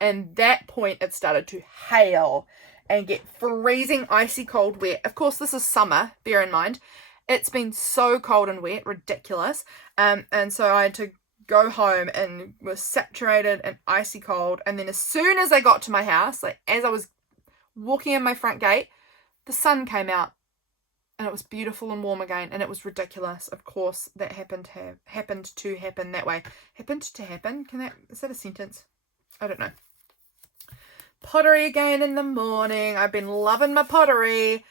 And that point it started to hail and get freezing, icy cold wet. Of course, this is summer, bear in mind. It's been so cold and wet, ridiculous. And so I had to go home and was saturated and icy cold. And then as soon as I got to my house, like as I was walking in my front gate, the sun came out and it was beautiful and warm again. And it was ridiculous. Of course, that happened to happen that way. Happened to happen? Is that a sentence? I don't know. Pottery again in the morning. I've been loving my pottery.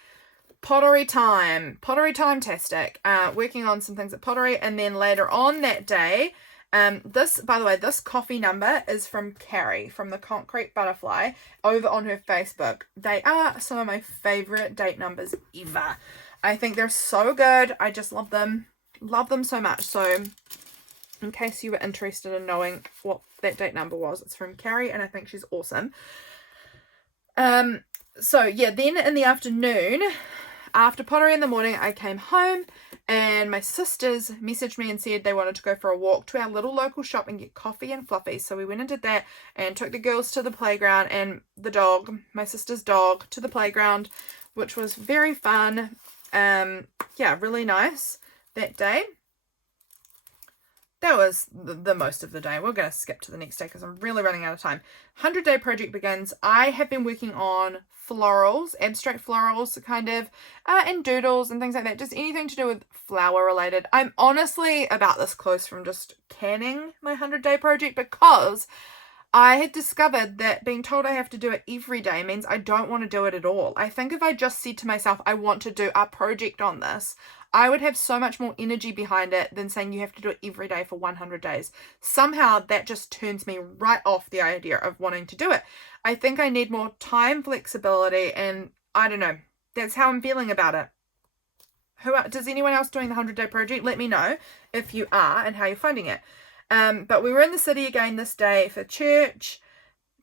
Pottery time-tastic. Working on some things at pottery. And then later on that day, by the way, this coffee number is from Carrie from TheConcreteButterfly over on her Facebook. They are some of my favorite date numbers ever. I think they're so good. I just love them. Love them so much. So in case you were interested in knowing what that date number was, it's from Carrie and I think she's awesome. So yeah, then in the afternoon, after pottery in the morning, I came home and my sisters messaged me and said they wanted to go for a walk to our little local shop and get coffee and fluffies. So we went and did that and took the girls to the playground and the dog, my sister's dog, to the playground, which was very fun. Yeah, really nice that day. That was the most of the day. We're going to skip to the next day because I'm really running out of time. 100-day project begins. I have been working on florals, abstract florals, kind of, and doodles and things like that. Just anything to do with flower related. I'm honestly about this close from just canning my 100-day project because I had discovered that being told I have to do it every day means I don't want to do it at all. I think if I just said to myself, I want to do a project on this, I would have so much more energy behind it than saying you have to do it every day for 100 days. Somehow that just turns me right off the idea of wanting to do it. I think I need more time flexibility and I don't know. That's how I'm feeling about it. Does anyone else doing the 100-day project? Let me know if you are and how you're finding it. But we were in the city again this day for church,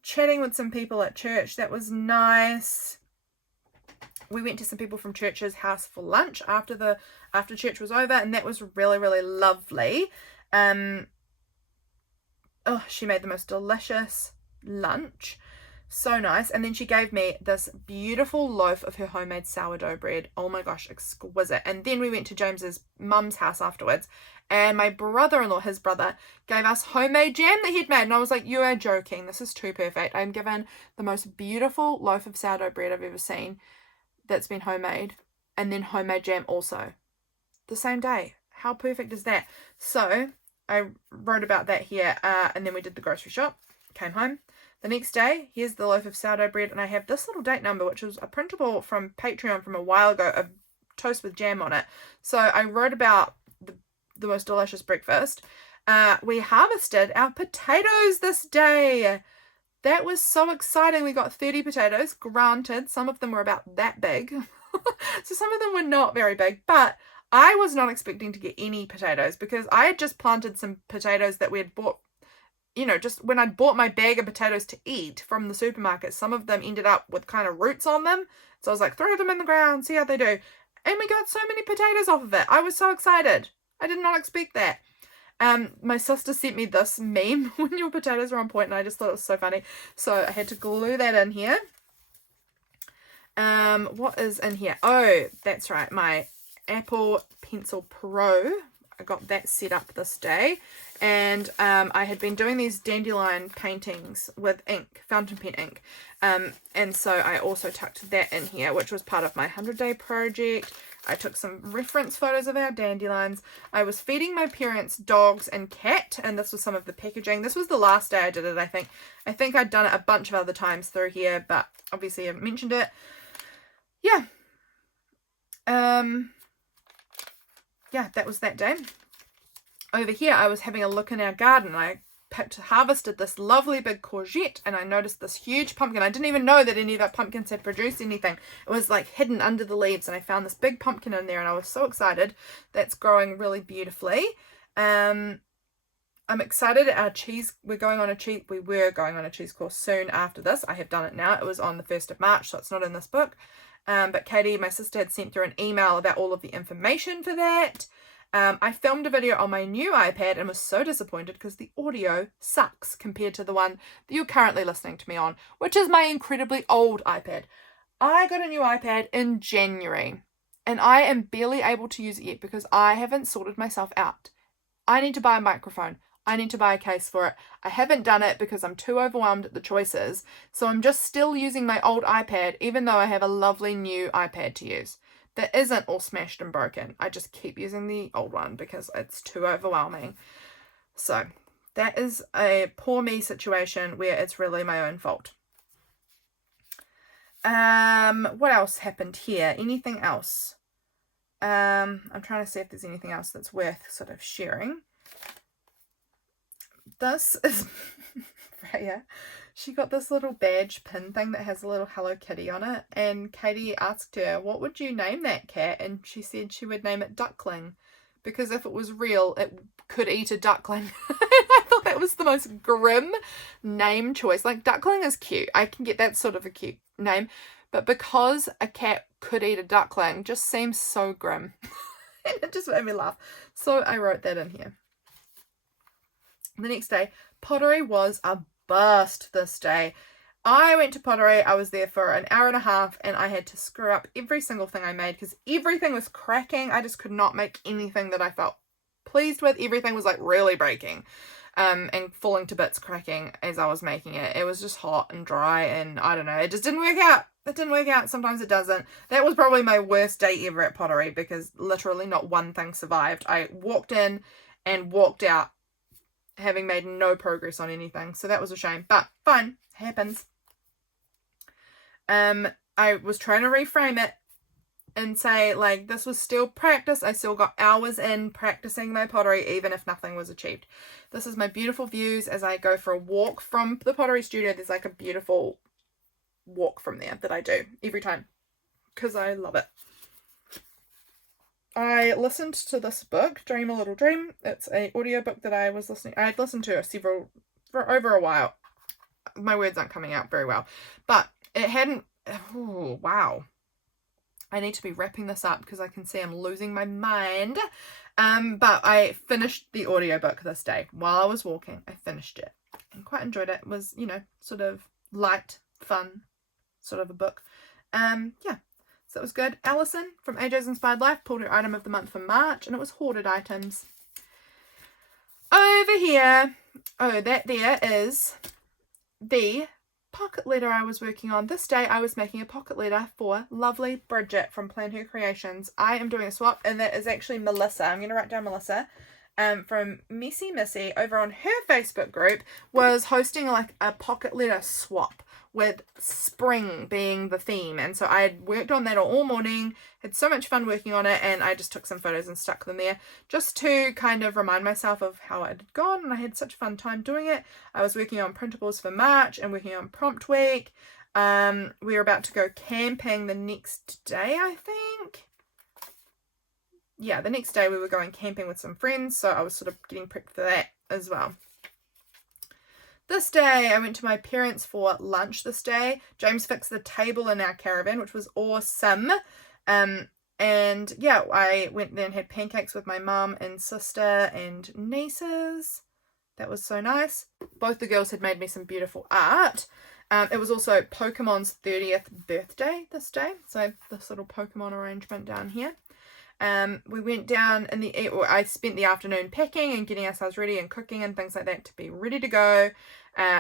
chatting with some people at church. That was nice. We went to some people from church's house for lunch after church was over, and that was really, really lovely. She made the most delicious lunch. So nice. And then she gave me this beautiful loaf of her homemade sourdough bread. Oh my gosh, exquisite. And then we went to James's mum's house afterwards, and my brother-in-law, his brother, gave us homemade jam that he'd made. And I was like, you are joking. This is too perfect. I'm given the most beautiful loaf of sourdough bread I've ever seen that's been homemade, and then homemade jam also the same day. How perfect is that? So I wrote about that here, and then we did the grocery shop, came home. The next day, here's the loaf of sourdough bread, and I have this little date number, which was a printable from Patreon from a while ago, of toast with jam on it. So I wrote about the most delicious breakfast. We harvested our potatoes this day. That was so exciting. We got 30 potatoes. Granted, some of them were about that big. So some of them were not very big, but I was not expecting to get any potatoes because I had just planted some potatoes that we had bought. You know, just when I bought my bag of potatoes to eat from the supermarket, some of them ended up with kind of roots on them. So I was like, throw them in the ground, see how they do. And we got so many potatoes off of it. I was so excited. I did not expect that. My sister sent me this meme when your potatoes were on point, and I just thought it was so funny. So I had to glue that in here. What is in here? Oh, that's right. My Apple Pencil Pro. I got that set up this day. And I had been doing these dandelion paintings with ink, fountain pen ink. And so I also tucked that in here, which was part of my 100-day project. I took some reference photos of our dandelions. I was feeding my parents' dogs and cat, and this was some of the packaging. This was the last day I did it, I think. I think I'd done it a bunch of other times through here, but obviously I haven't mentioned it. Yeah. Yeah, that was that day. Over here, I was having a look in our garden. I harvested this lovely big courgette, and I noticed this huge pumpkin. I didn't even know that any of our pumpkins had produced anything. It was like hidden under the leaves, and I found this big pumpkin in there, and I was so excited. That's growing really beautifully. I'm excited. We were going on a cheese course soon after this. I have done it now. It was on the 1st of March, so it's not in this book. But Katie, my sister, had sent through an email about all of the information for that. I filmed a video on my new iPad and was so disappointed because the audio sucks compared to the one that you're currently listening to me on, which is my incredibly old iPad. I got a new iPad in January, and I am barely able to use it yet because I haven't sorted myself out. I need to buy a microphone. I need to buy a case for it. I haven't done it because I'm too overwhelmed at the choices, so I'm just still using my old iPad even though I have a lovely new iPad to use that isn't all smashed and broken. I just keep using the old one because it's too overwhelming. So that is a poor me situation where it's really my own fault. What else happened here? Anything else? I'm trying to see if there's anything else that's worth sort of sharing. This is Freya. She got this little badge pin thing that has a little Hello Kitty on it, and Katie asked her, what would you name that cat? And she said she would name it Duckling, because if it was real, it could eat a duckling. I thought that was the most grim name choice. Like, Duckling is cute. I can get that sort of a cute name, but because a cat could eat a duckling just seems so grim. And it just made me laugh. So I wrote that in here. The next day, pottery was a burst this day. I went to pottery. I was there for an hour and a half, and I had to screw up every single thing I made because everything was cracking. I just could not make anything that I felt pleased with. Everything was like really breaking and falling to bits, cracking as I was making it. It was just hot and dry, and I don't know, it just didn't work out. It didn't work out. Sometimes it doesn't. That was probably my worst day ever at pottery because literally not one thing survived. I walked in and walked out having made no progress on anything, so that was a shame, but fine, happens. I was trying to reframe it and say, like, this was still practice. I still got hours in practicing my pottery even if nothing was achieved. This is my beautiful views as I go for a walk from the pottery studio. There's like a beautiful walk from there that I do every time because I love it. I listened to this book, Dream a Little Dream. It's an audiobook that I had listened to for over a while. My words aren't coming out very well, but it hadn't, oh, wow. I need to be wrapping this up because I can see I'm losing my mind. But I finished the audiobook this day while I was walking. I finished it and quite enjoyed it. It was, you know, sort of light fun sort of a book. Yeah, so it was good. Alison from AjsInspiredLife pulled her item of the month for March, and it was hoarded items. Over here, oh, that there is the pocket letter I was working on. This day I was making a pocket letter for lovely Bridget from PlanHerCreations. I am doing a swap, and that is actually Melissa. I'm going to write down Melissa from Messy Missy over on her Facebook group, was hosting like a pocket letter swap with spring being the theme, and so I had worked on that all morning, had so much fun working on it, and I just took some photos and stuck them there just to kind of remind myself of how it had gone, and I had such a fun time doing it. I was working on printables for March and working on prompt week. We were about to go camping the next day, I think. Yeah, the next day we were going camping with some friends, so I was sort of getting prepped for that as well. This day, I went to my parents for lunch this day. James fixed the table in our caravan, which was awesome. And yeah, I went there and had pancakes with my mum and sister and nieces. That was so nice. Both the girls had made me some beautiful art. It was also Pokemon's 30th birthday this day. So this little Pokemon arrangement down here. We went down in I spent the afternoon packing and getting ourselves ready and cooking and things like that to be ready to go.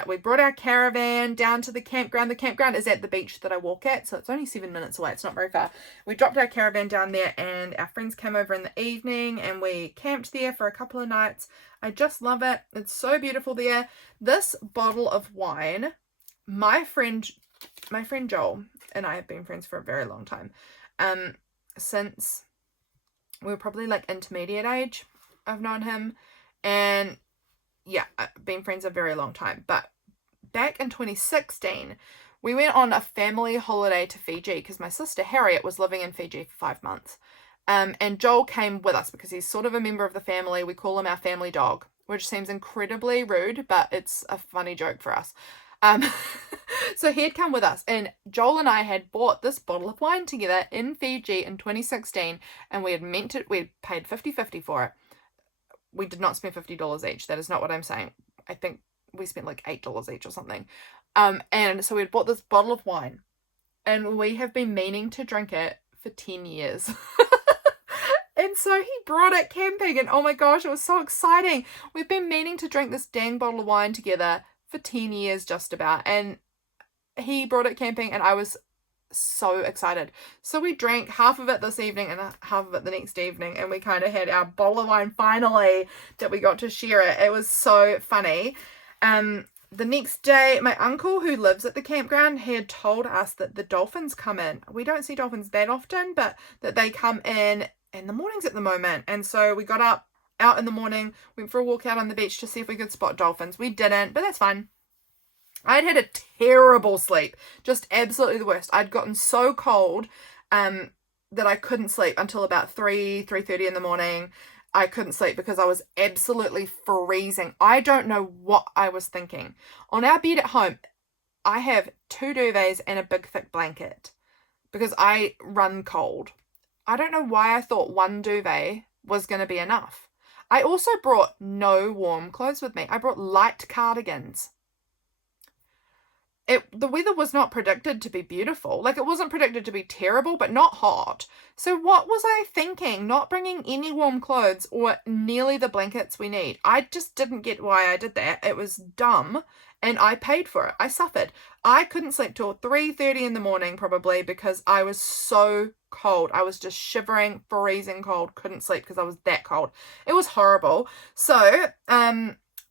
We brought our caravan down to the campground. The campground is at the beach that I walk at, so it's only 7 minutes away. It's not very far. We dropped our caravan down there, and our friends came over in the evening, and we camped there for a couple of nights. I just love it. It's so beautiful there. This bottle of wine, my friend Joel and I have been friends for a very long time. Since we were probably like intermediate age, I've known him, and yeah, I've been friends a very long time. But back in 2016, we went on a family holiday to Fiji because my sister Harriet was living in Fiji for 5 months. And Joel came with us because he's sort of a member of the family. We call him our family dog, which seems incredibly rude, but it's a funny joke for us. So he had come with us, and Joel and I had bought this bottle of wine together in Fiji in 2016, and we had paid 50-50 for it. We did not spend $50 each. That is not what I'm saying. I think we spent like $8 each or something. And so we had bought this bottle of wine, and we have been meaning to drink it for 10 years. And so he brought it camping, and oh my gosh, it was so exciting. We've been meaning to drink this dang bottle of wine together for 10 years just about, and he brought it camping, and I was so excited. So we drank half of it this evening and half of it the next evening, and we kind of had our bottle of wine finally that we got to share it. It was so funny. The next day, my uncle who lives at the campground, he had told us that the dolphins come in. We don't see dolphins that often, but that they come in the mornings at the moment. And so we got up out in the morning, went for a walk out on the beach to see if we could spot dolphins. We didn't, but that's fine. I'd had a terrible sleep, just absolutely the worst. I'd gotten so cold that I couldn't sleep until about 3:30 in the morning. I couldn't sleep because I was absolutely freezing. I don't know what I was thinking. On our bed at home, I have 2 duvets and a big thick blanket because I run cold. I don't know why I thought 1 duvet was going to be enough. I also brought no warm clothes with me. I brought light cardigans. The weather was not predicted to be beautiful. Like, it wasn't predicted to be terrible, but not hot. So what was I thinking? Not bringing any warm clothes or nearly the blankets we need. I just didn't get why I did that. It was dumb, and I paid for it. I suffered. I couldn't sleep till 3:30 in the morning probably because I was so cold. I was just shivering, freezing cold. Couldn't sleep because I was that cold. It was horrible. So,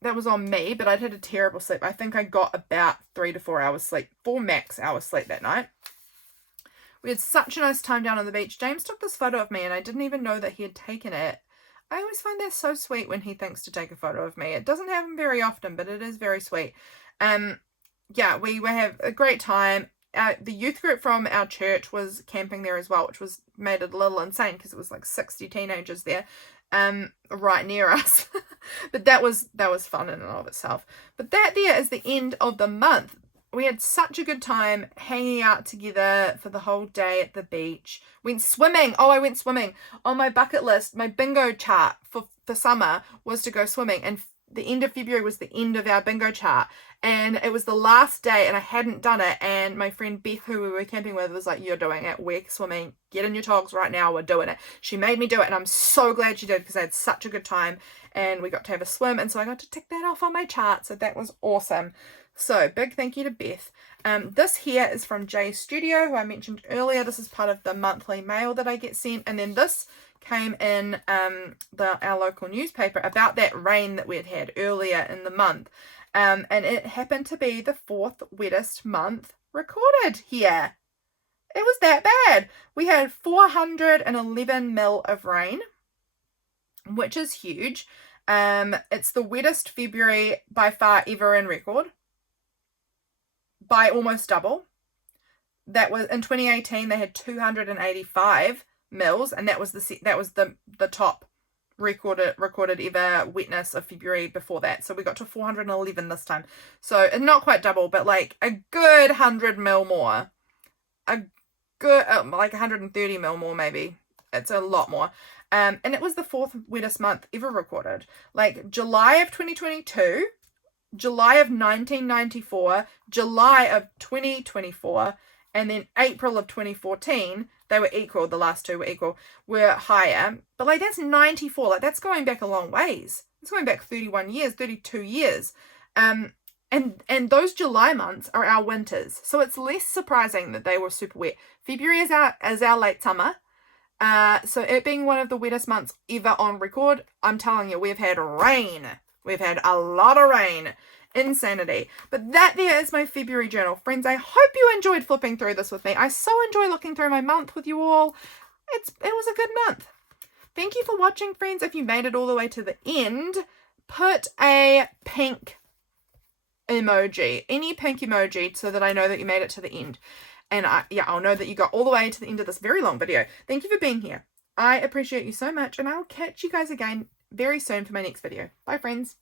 that was on me, but I'd had a terrible sleep. I think I got about 3 to 4 hours sleep, 4 max hours sleep that night. We had such a nice time down on the beach. James took this photo of me, and I didn't even know that he had taken it. I always find that so sweet when he thinks to take a photo of me. It doesn't happen very often, but it is very sweet. Yeah, we have a great time. The youth group from our church was camping there as well, which made it a little insane because it was like 60 teenagers there. Right near us. But that was fun in and of itself. But that there is the end of the month. We had such a good time hanging out together for the whole day at the beach. Went swimming. Oh, I went swimming. On my bucket list, my bingo chart for summer was to go swimming. And the end of February was the end of our bingo chart, and it was the last day and I hadn't done it, and my friend Beth, who we were camping with, was like, you're doing it, we're swimming, get in your togs right now, we're doing it. She made me do it, and I'm so glad she did, because I had such a good time and we got to have a swim, and so I got to tick that off on my chart, so that was awesome. So big thank you to Beth. This here is from Jay's Studio, who I mentioned earlier. This is part of the monthly mail that I get sent, and then this came in our local newspaper about that rain that we had earlier in the month, and it happened to be the 4th wettest month recorded here. It was that bad. We had 411 mil of rain, which is huge. It's the wettest February by far ever in record, by almost double. That was in 2018. They had 285 mils, and that was the top recorded ever wetness of February before that. So we got to 411 this time. So not quite double, but like a good 100 mil more. A good like 130 mil more maybe. It's a lot more. And it was the 4th wettest month ever recorded. Like July of 2022, July of 1994, July of 2024, and then April of 2014, they were equal. The last two were equal, were higher. But like that's 94. Like that's going back a long ways. It's going back 31 years, 32 years. And those July months are our winters. So it's less surprising that they were super wet. February is our late summer. So it being one of the wettest months ever on record, I'm telling you, we've had rain. We've had a lot of rain. Insanity. But that there is my February journal. Friends, I hope you enjoyed flipping through this with me. I so enjoy looking through my month with you all. It was a good month. Thank you for watching, friends. If you made it all the way to the end, put a pink emoji. Any pink emoji, so that I know that you made it to the end. And I'll know that you got all the way to the end of this very long video. Thank you for being here. I appreciate you so much, and I'll catch you guys again very soon for my next video. Bye, friends.